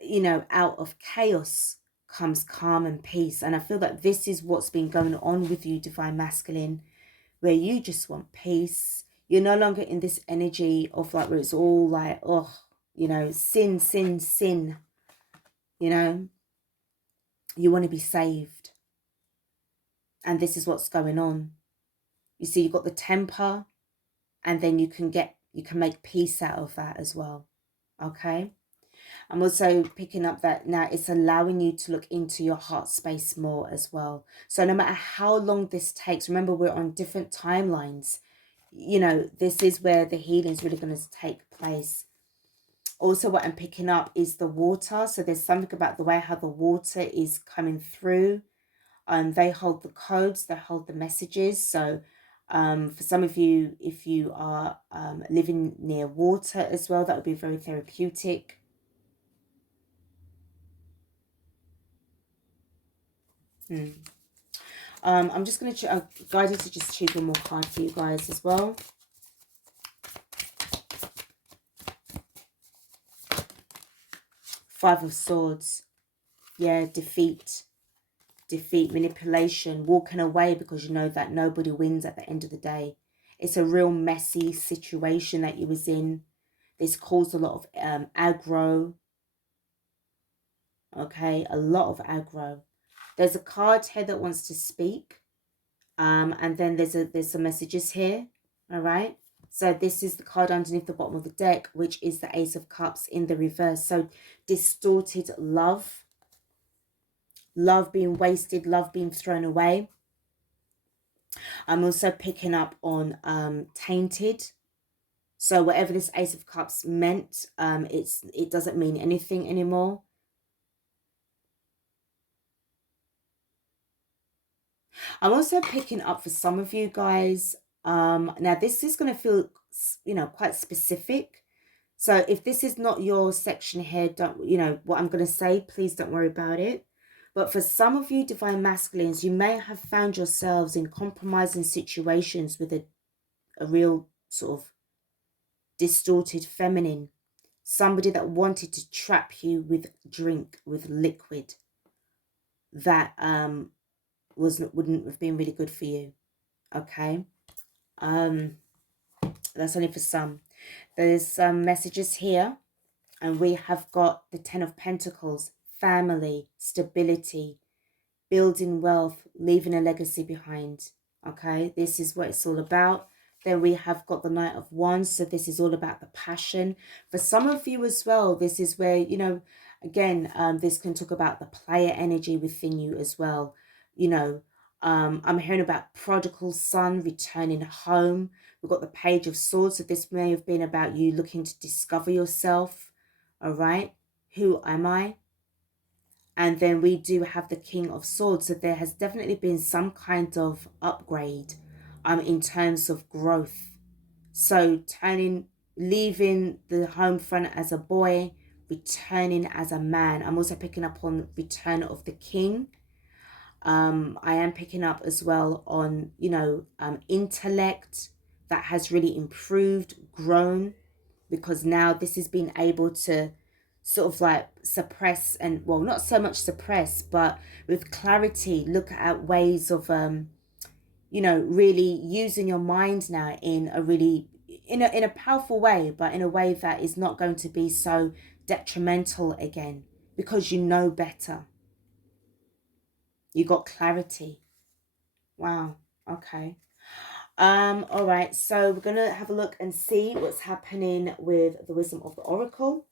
you know, out of chaos comes calm and peace. And I feel that this is what's been going on with you, divine masculine, where you just want peace. You're no longer in this energy of like where it's all like, oh, you know, sin, sin, sin. You know, you want to be saved. And this is what's going on. You see, you've got the temper, and then you can make peace out of that as well. Okay. I'm also picking up that now it's allowing you to look into your heart space more as well. So no matter how long this takes, remember we're on different timelines. You know, this is where the healing is really going to take place. Also, what I'm picking up is the water. So there's something about the way how the water is coming through. They hold the codes, they hold the messages. So for some of you, if you are living near water as well, that would be very therapeutic. I'm just going to guide you to just choose one more card for you guys as well. Five of Swords. Yeah, defeat, manipulation, walking away because you know that nobody wins at the end of the day. It's a real messy situation that you was in. This caused a lot of aggro. Okay, a lot of aggro. There's a card here that wants to speak. And then there's some messages here. All right. So this is the card underneath the bottom of the deck, which is the Ace of Cups in the reverse. So distorted love, love being wasted, love being thrown away. I'm also picking up on tainted. So whatever this Ace of Cups meant, it doesn't mean anything anymore. I'm also picking up for some of you guys. Now this is going to feel, you know, quite specific. So if this is not your section here, don't, you know, what I'm going to say, please don't worry about it. But for some of you divine masculines, you may have found yourselves in compromising situations with a real sort of distorted feminine. Somebody that wanted to trap you with drink, with liquid. That wouldn't have been really good for you. Okay. That's only for some. There's some messages here. And we have got the Ten of Pentacles, family, stability, building wealth, leaving a legacy behind. Okay, this is what it's all about. Then we have got the Knight of Wands. So this is all about the passion. For some of you as well, this is where, you know, again, this can talk about the player energy within you as well. You know, I'm hearing about prodigal son returning home. We've got the Page of Swords. So this may have been about you looking to discover yourself. All right, who am I? And then we do have the King of Swords. So there has definitely been some kind of upgrade in terms of growth. So leaving the home front as a boy, returning as a man. I'm also picking up on return of the king. I am picking up as well on, you know, intellect that has really improved, grown, because now this has been able to sort of like suppress and, well, not so much suppress, but with clarity, look at ways of, you know, really using your mind now in a really, in a powerful way, but in a way that is not going to be so detrimental again, because you know better. You got clarity. Wow. Okay. All right, so we're gonna have a look and see what's happening with the Wisdom of the Oracle.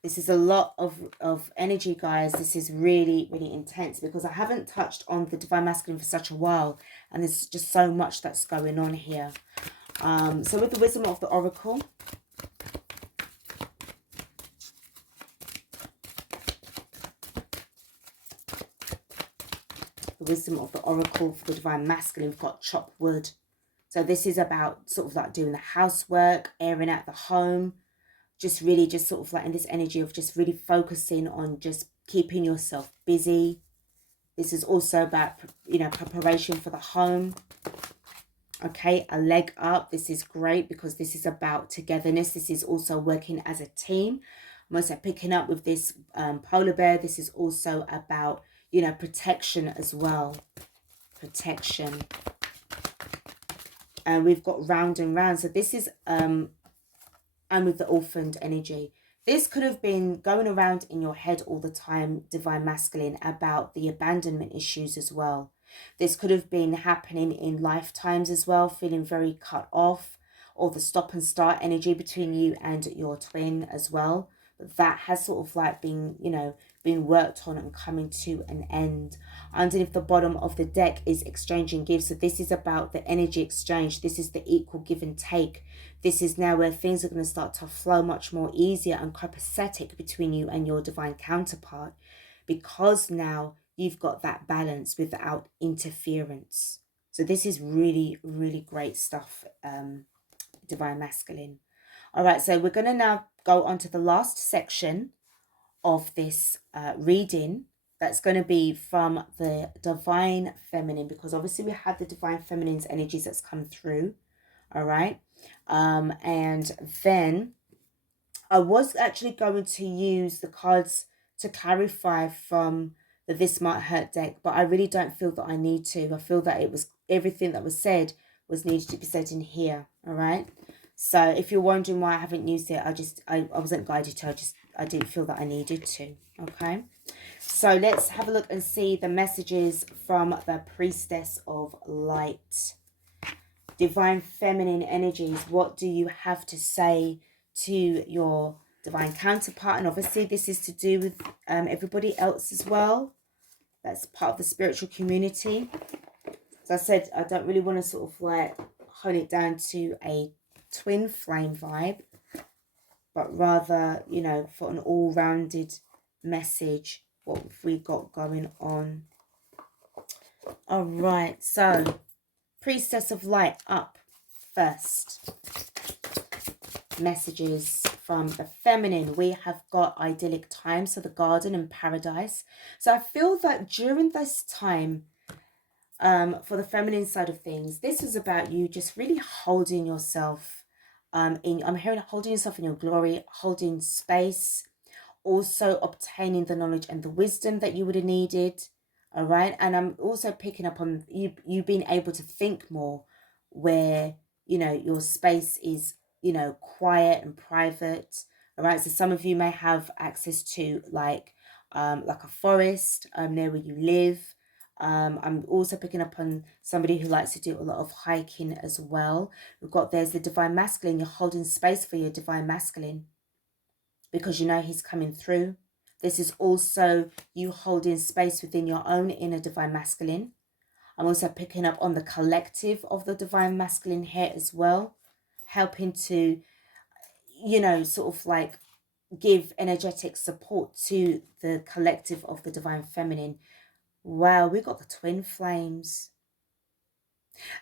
This is a lot of energy, guys. This is really, really intense because I haven't touched on the Divine Masculine for such a while, and there's just so much that's going on here. So with the Wisdom of the Oracle, the Wisdom of the Oracle for the Divine Masculine, we've got chop wood. So this is about sort of like doing the housework, airing out the home, just really just sort of like in this energy of just really focusing on just keeping yourself busy. This is also about, you know, preparation for the home. Okay, a leg up. This is great because this is about togetherness. This is also working as a team. I'm also picking up with this polar bear. This is also about, you know, protection as well. Protection. And we've got round and round. So this is, and with the orphaned energy. This could have been going around in your head all the time, Divine Masculine, about the abandonment issues as well. This could have been happening in lifetimes as well, feeling very cut off, or the stop and start energy between you and your twin as well. But that has sort of like been, you know, being worked on and coming to an end. Underneath the bottom of the deck is exchanging gifts. So this is about the energy exchange. This is the equal give and take. This is now where things are going to start to flow much more easier and copacetic between you and your divine counterpart, because now you've got that balance without interference. So this is really, really great stuff, Divine Masculine. All right, so we're going to now go on to the last section of this reading. That's going to be from the Divine Feminine, because obviously we had the Divine Feminine's energies that's come through. All right. And then I was actually going to use the cards to clarify from the This Might Hurt deck, but I really don't feel that I need to. I feel that it was everything that was said was needed to be said in here. All right. So if you're wondering why I haven't used it, I wasn't guided to. didn't feel that I needed to. Okay, so let's have a look and see the messages from the Priestess of Light. Divine feminine energies, what do you have to say to your divine counterpart? And obviously this is to do with everybody else as well. That's part of the spiritual community. As I said, I don't really want to sort of like hone it down to a twin flame vibe, but rather, you know, for an all-rounded message, what have we got going on? All right, so Priestess of Light up first. Messages from the feminine. We have got idyllic time, so the garden and paradise. So I feel that during this time, for the feminine side of things, this is about you just really holding yourself I'm hearing holding yourself in your glory, holding space, also obtaining the knowledge and the wisdom that you would have needed. All right, and I'm also picking up on you being able to think more, where, you know, your space is, you know, quiet and private. All right, so some of you may have access to like a forest near where you live. I'm also picking up on somebody who likes to do a lot of hiking as well. We've got, there's the divine masculine. You're holding space for your divine masculine because you know he's coming through. This is also you holding space within your own inner divine masculine. I'm also picking up on the collective of the divine masculine here as well, helping to, you know, sort of like give energetic support to the collective of the divine feminine. Wow, we got the twin flames.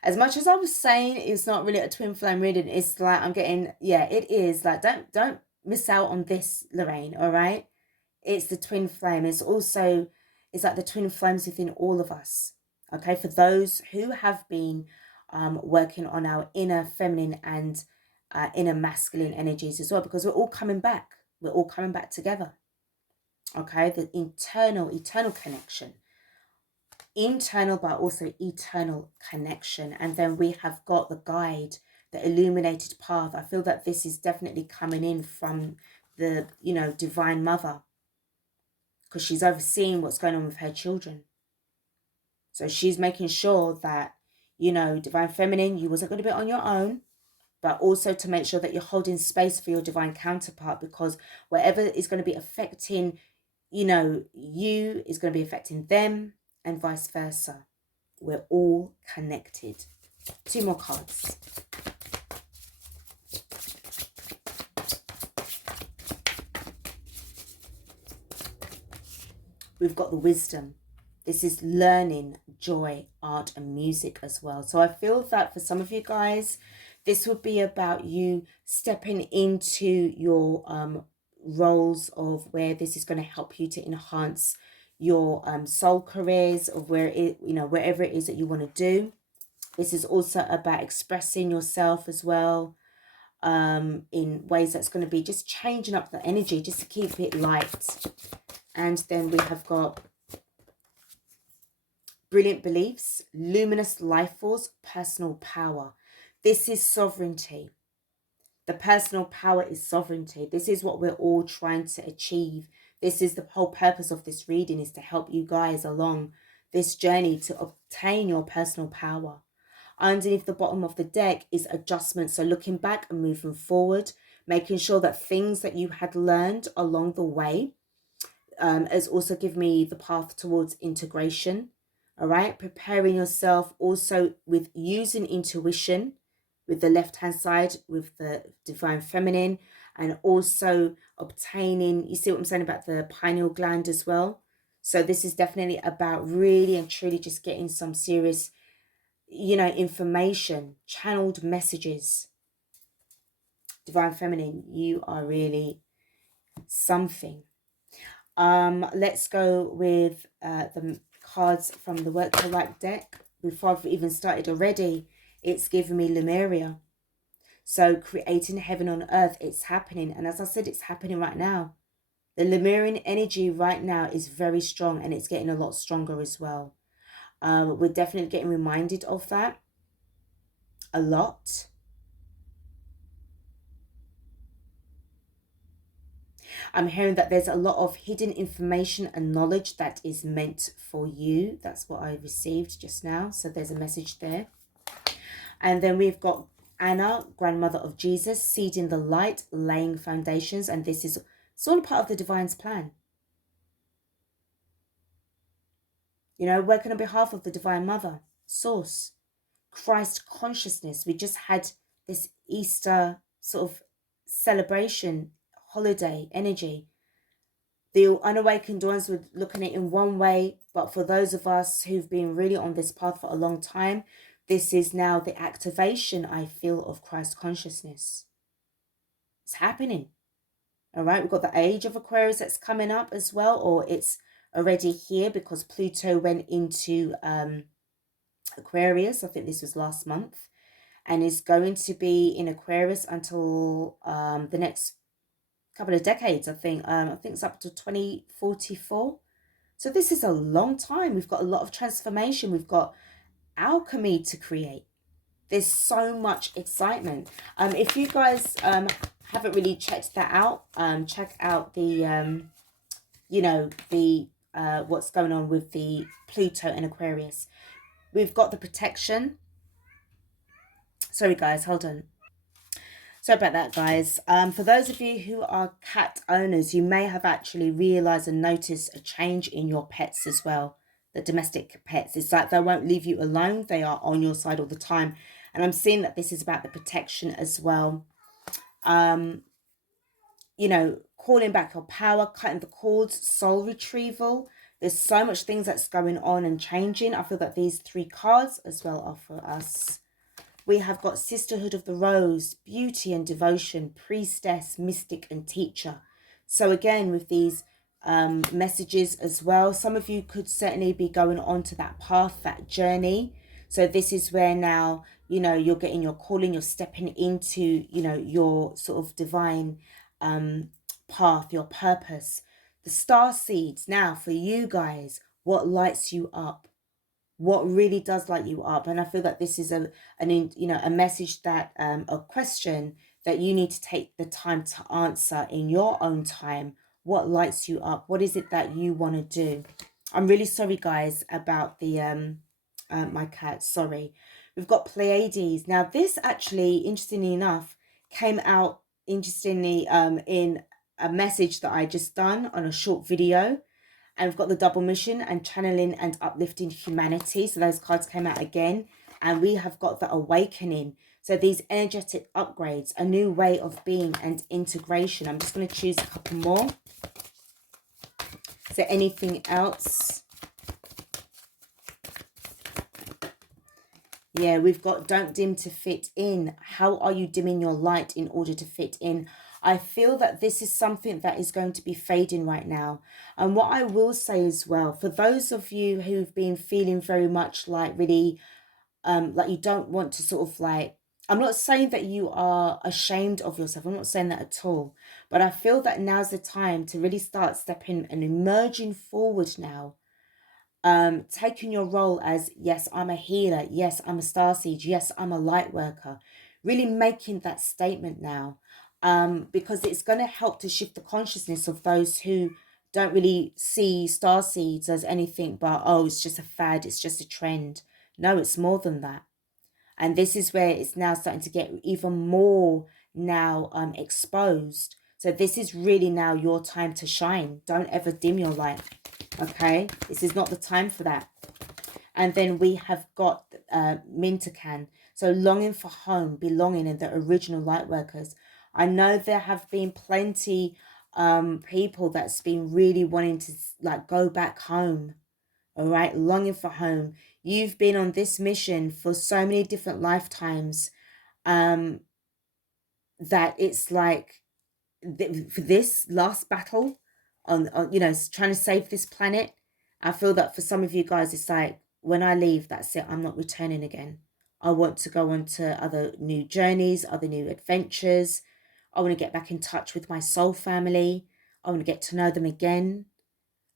As much as I was saying it's not really a twin flame reading, it's like I'm getting, yeah, it is. Like, don't miss out on this, Lorraine, all right? It's the twin flame. It's also, it's like the twin flames within all of us. Okay, for those who have been working on our inner feminine and inner masculine energies as well, because we're all coming back. We're all coming back together. Okay, the eternal connection. Internal, but also eternal connection. And then we have got the guide, the illuminated path. I feel that this is definitely coming in from the, you know, divine mother, because she's overseeing what's going on with her children. So she's making sure that, you know, divine feminine, you wasn't going to be on your own, but also to make sure that you're holding space for your divine counterpart, because whatever is going to be affecting, you know, you is going to be affecting them, and vice versa. We're all connected. 2 more cards. We've got the wisdom. This is learning, joy, art, and music as well. So I feel that for some of you guys, this would be about you stepping into your roles of where this is going to help you to enhance your soul careers, of where it, you know, wherever it is that you want to do. This is also about expressing yourself as well, in ways that's going to be just changing up the energy, just to keep it light. And then we have got brilliant beliefs, luminous life force, personal power. This is sovereignty. The personal power is sovereignty. This is what we're all trying to achieve. This is the whole purpose of this reading, is to help you guys along this journey to obtain your personal power. Underneath the bottom of the deck is adjustment. So looking back and moving forward, making sure that things that you had learned along the way has also given me the path towards integration. All right, preparing yourself also with using intuition with the left hand side with the divine feminine, and also obtaining, you see what I'm saying about the pineal gland as well. So this is definitely about really and truly just getting some serious, you know, information, channeled messages. Divine feminine, you are really something. Let's go with the cards from the Work Your Light deck. Before I've even started already, it's given me Lemuria. So creating heaven on earth, it's happening. And as I said, it's happening right now. The Lemurian energy right now is very strong, and it's getting a lot stronger as well. We're definitely getting reminded of that a lot. I'm hearing that there's a lot of hidden information and knowledge that is meant for you. That's what I received just now. So there's a message there. And then we've got Anna, grandmother of Jesus, seeding the light, laying foundations. And this is it's all part of the divine's plan. You know, working on behalf of the Divine Mother, Source, Christ consciousness. We just had this Easter sort of celebration, holiday energy. The unawakened ones would look at it in one way, but for those of us who've been really on this path for a long time, this is now the activation, I feel, of Christ consciousness. It's happening. All right, we've got the age of Aquarius that's coming up as well, or it's already here because Pluto went into Aquarius. I think this was last month, and is going to be in Aquarius until the next couple of decades. I think it's up to 2044. So this is a long time. We've got a lot of transformation. We've got alchemy to create. There's so much excitement. If you guys haven't really checked that out, check out the you know, the what's going on with the Pluto and Aquarius. We've got the protection. Sorry guys, hold on. Sorry about that, guys. For those of you who are cat owners, you may have actually realized and noticed a change in your pets as well. The domestic pets. It's like they won't leave you alone. They are on your side all the time. And I'm seeing that this is about the protection as well. You know, calling back your power, cutting the cords, soul retrieval. There's so much things that's going on and changing. I feel that these three cards as well are for us. We have got Sisterhood of the Rose, Beauty and Devotion, Priestess, Mystic and Teacher. So again, with these messages as well, some of you could certainly be going on to that path, that journey. So this is where now, you know, you're getting your calling, you're stepping into, you know, your sort of divine path, your purpose. The star seeds. Now for you guys, what lights you up? What really does light you up? And I feel that this is a message that a question that you need to take the time to answer in your own time. What lights you up? What is it that you want to do? I'm really sorry guys about the my cat, sorry. We've got Pleiades. Now this actually, interestingly enough, came out interestingly in a message that I just done on a short video. And we've got the double mission and channeling and uplifting humanity. So those cards came out again. And we have got the awakening. So these energetic upgrades, a new way of being and integration. I'm just going to choose a couple more. Is there anything else? Yeah, we've got don't dim to fit in. How are you dimming your light in order to fit in? I feel that this is something that is going to be fading right now. And what I will say as well, for those of you who've been feeling very much like really, like you don't want to sort of like, I'm not saying that you are ashamed of yourself. I'm not saying that at all. But I feel that now's the time to really start stepping and emerging forward now. Taking your role as, yes, I'm a healer. Yes, I'm a starseed. Yes, I'm a light worker. Really making that statement now. Because it's going to help to shift the consciousness of those who don't really see starseeds as anything but, oh, it's just a fad, it's just a trend. No, it's more than that. And this is where it's now starting to get even more now exposed. So this is really now your time to shine. Don't ever dim your light. Okay, this is not the time for that. And then we have got Mintakan. So longing for home, belonging in the original light workers. I know there have been plenty people that's been really wanting to like go back home. All right, longing for home. You've been on this mission for so many different lifetimes that it's like for this last battle on you know, trying to save this planet. I feel that for some of you guys, it's like, when I leave, that's it. I'm not returning again. I want to go on to other new journeys, other new adventures. I want to get back in touch with my soul family. I want to get to know them again.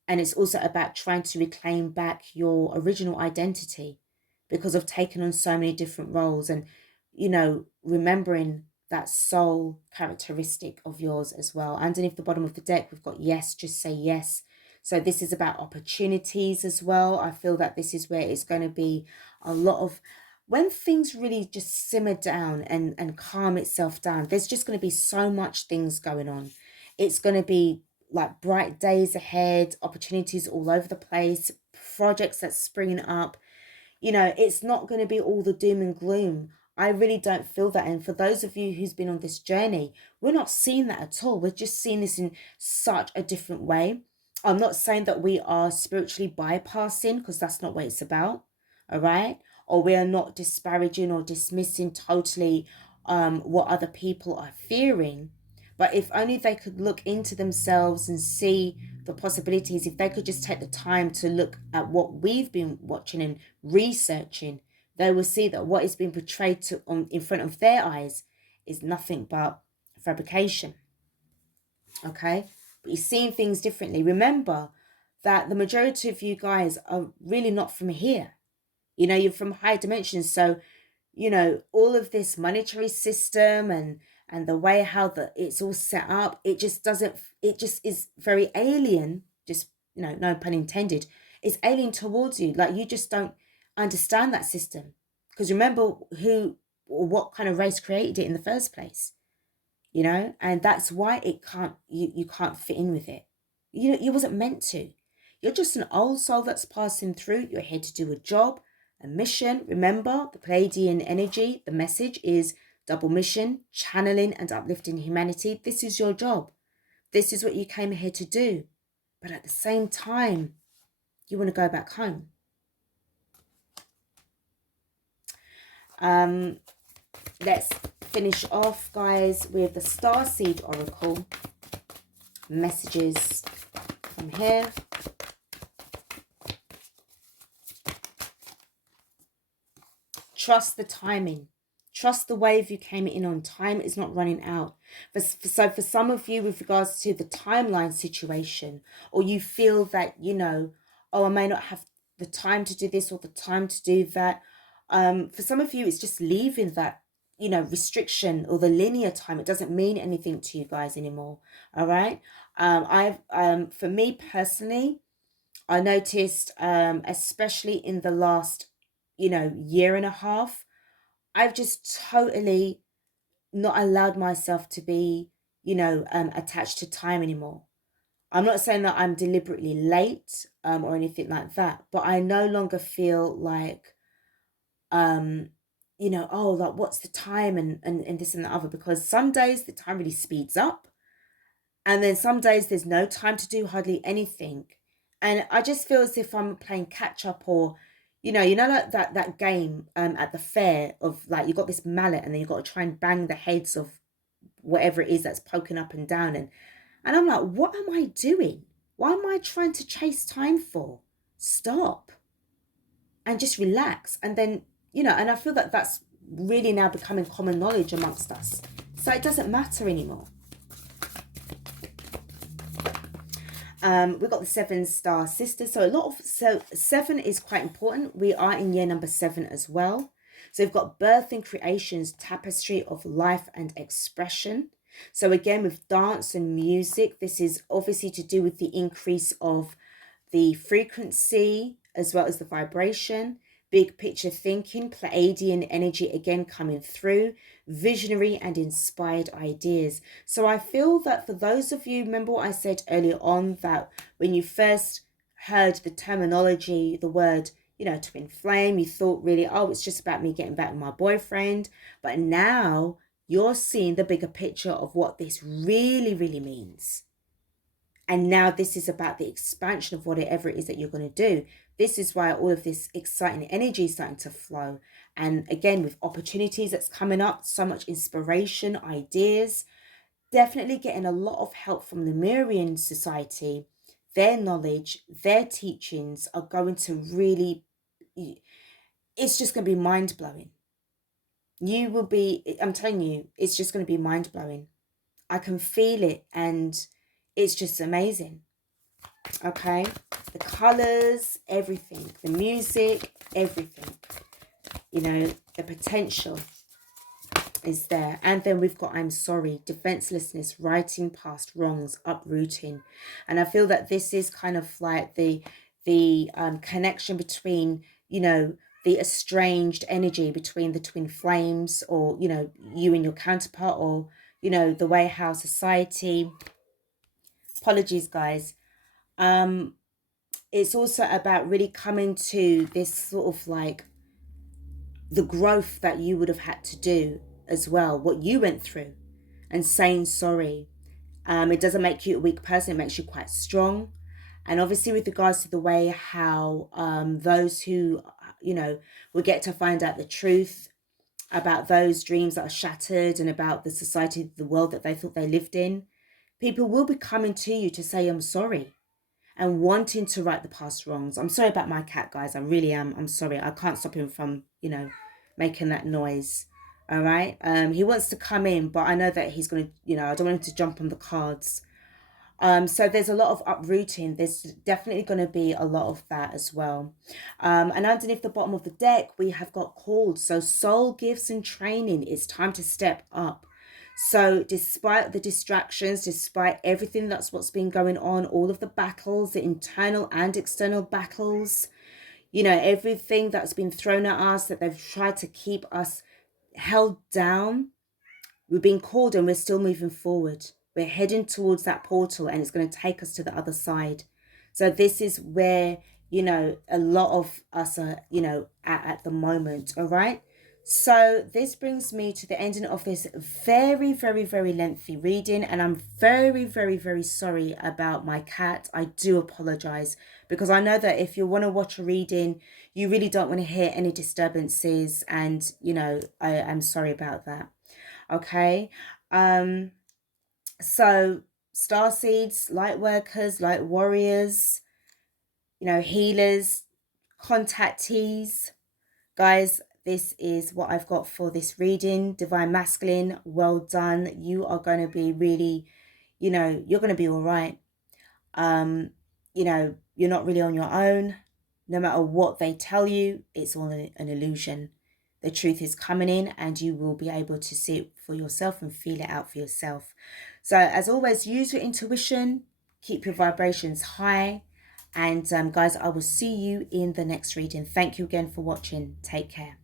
And it's also about trying to reclaim back your original identity because I've taken on so many different roles. And, you know, remembering that soul characteristic of yours as well. Underneath the bottom of the deck, we've got yes, just say yes. So this is about opportunities as well. I feel that this is where it's going to be a lot of, when things really just simmer down and calm itself down, there's just going to be so much things going on. It's going to be like bright days ahead, opportunities all over the place, projects that's springing up. You know, it's not going to be all the doom and gloom. I really don't feel that. And for those of you who's been on this journey, we're not seeing that at all. We're just seeing this in such a different way. I'm not saying that we are spiritually bypassing, because that's not what it's about. All right. Or we are not disparaging or dismissing totally what other people are fearing. But if only they could look into themselves and see the possibilities, if they could just take the time to look at what we've been watching and researching, they will see that what is being portrayed in front of their eyes is nothing but fabrication. Okay? But you're seeing things differently. Remember that the majority of you guys are really not from here. You know, you're from higher dimensions. So, you know, all of this monetary system and the way how it's all set up, it just is very alien. Just, you know, no pun intended. It's alien towards you. Like, you just don't understand that system. Because remember who or what kind of race created it in the first place. You know, and that's why you can't fit in with it. You wasn't meant to. You're just an old soul that's passing through. You're here to do a job, a mission. Remember, the Pleiadian energy, the message is double mission, channeling and uplifting humanity. This is your job. This is what you came here to do. But at the same time, you want to go back home. Let's finish off, guys, with the Starseed Oracle. Messages from here. Trust the timing. Trust the wave you came in on. Time is not running out. So for some of you, with regards to the timeline situation, or you feel that, you know, oh, I may not have the time to do this or the time to do that. For some of you, it's just leaving that, you know, restriction or the linear time. It doesn't mean anything to you guys anymore. All right. For me personally, I noticed, especially in the last, you know, year and a half, I've just totally not allowed myself to be, you know, attached to time anymore. I'm not saying that I'm deliberately late or anything like that, but I no longer feel like, you know, oh, like what's the time and this and the other, because some days the time really speeds up. And then some days there's no time to do hardly anything. And I just feel as if I'm playing catch up, or, you know, like that game at the fair of, like, you got this mallet and then you got to try and bang the heads of whatever it is that's poking up and down. And I'm like, what am I doing? Why am I trying to chase time for? Stop. And just relax. And then, you know, and I feel that that's really now becoming common knowledge amongst us. So it doesn't matter anymore. We've got the 7-star sister. So 7 is quite important. We are in year number 7 as well. So we've got birth and creations, tapestry of life and expression. So again, with dance and music, this is obviously to do with the increase of the frequency as well as the vibration. Big picture thinking, Pleiadian energy again coming through, visionary and inspired ideas. So I feel that for those of you, remember what I said earlier on, that when you first heard the terminology, the word, you know, twin flame, you thought really, oh, it's just about me getting back with my boyfriend. But now you're seeing the bigger picture of what this really, really means. And now this is about the expansion of whatever it is that you're going to do. This is why all of this exciting energy is starting to flow. And again, with opportunities that's coming up, so much inspiration, ideas, definitely getting a lot of help from the Lemurian society. Their knowledge, their teachings are going to really, it's just going to be mind-blowing. You will be, I'm telling you, it's just going to be mind-blowing. I can feel it, and it's just amazing. Okay, the colors, everything, the music, everything, you know, the potential. is there. And then we've got I'm sorry, defenselessness, righting past wrongs, uprooting. And I feel that this is kind of like the connection between, you know, the estranged energy between the twin flames, or, you know, you and your counterpart, or, you know, the way how society, apologies guys, it's also about really coming to this sort of like the growth that you would have had to do as well, what you went through, and saying sorry. It doesn't make you a weak person, it makes you quite strong. And obviously with regards to the way how those who, you know, will get to find out the truth about those dreams that are shattered, and about the society, the world that they thought they lived in, people will be coming to you to say I'm sorry, and wanting to right the past wrongs. I'm sorry about my cat, guys. I really am. I'm sorry. I can't stop him from, you know, making that noise. All right. He wants to come in, but I know that he's going to, you know, I don't want him to jump on the cards. So there's a lot of uprooting. There's definitely going to be a lot of that as well. And underneath the bottom of the deck, we have got called. So soul gifts and training. It's time to step up. So despite the distractions, despite everything that's what's been going on, all of the battles, the internal and external battles, you know, everything that's been thrown at us, that they've tried to keep us held down, we've been called and we're still moving forward. We're heading towards that portal, and it's going to take us to the other side. So this is where, you know, a lot of us are, you know, at the moment. All right. So this brings me to the ending of this very, very, very lengthy reading. And I'm very, very, very sorry about my cat. I do apologize, because I know that if you want to watch a reading, you really don't want to hear any disturbances. And, you know, I'm sorry about that. Okay. So starseeds, light workers, light warriors, you know, healers, contactees, guys, this is what I've got for this reading. Divine masculine, well done. You are going to be really, you know, you're going to be all right. You know, you're not really on your own. No matter what they tell you, it's all an illusion. The truth is coming in, and you will be able to see it for yourself and feel it out for yourself. So as always, use your intuition, keep your vibrations high. And guys, I will see you in the next reading. Thank you again for watching. Take care.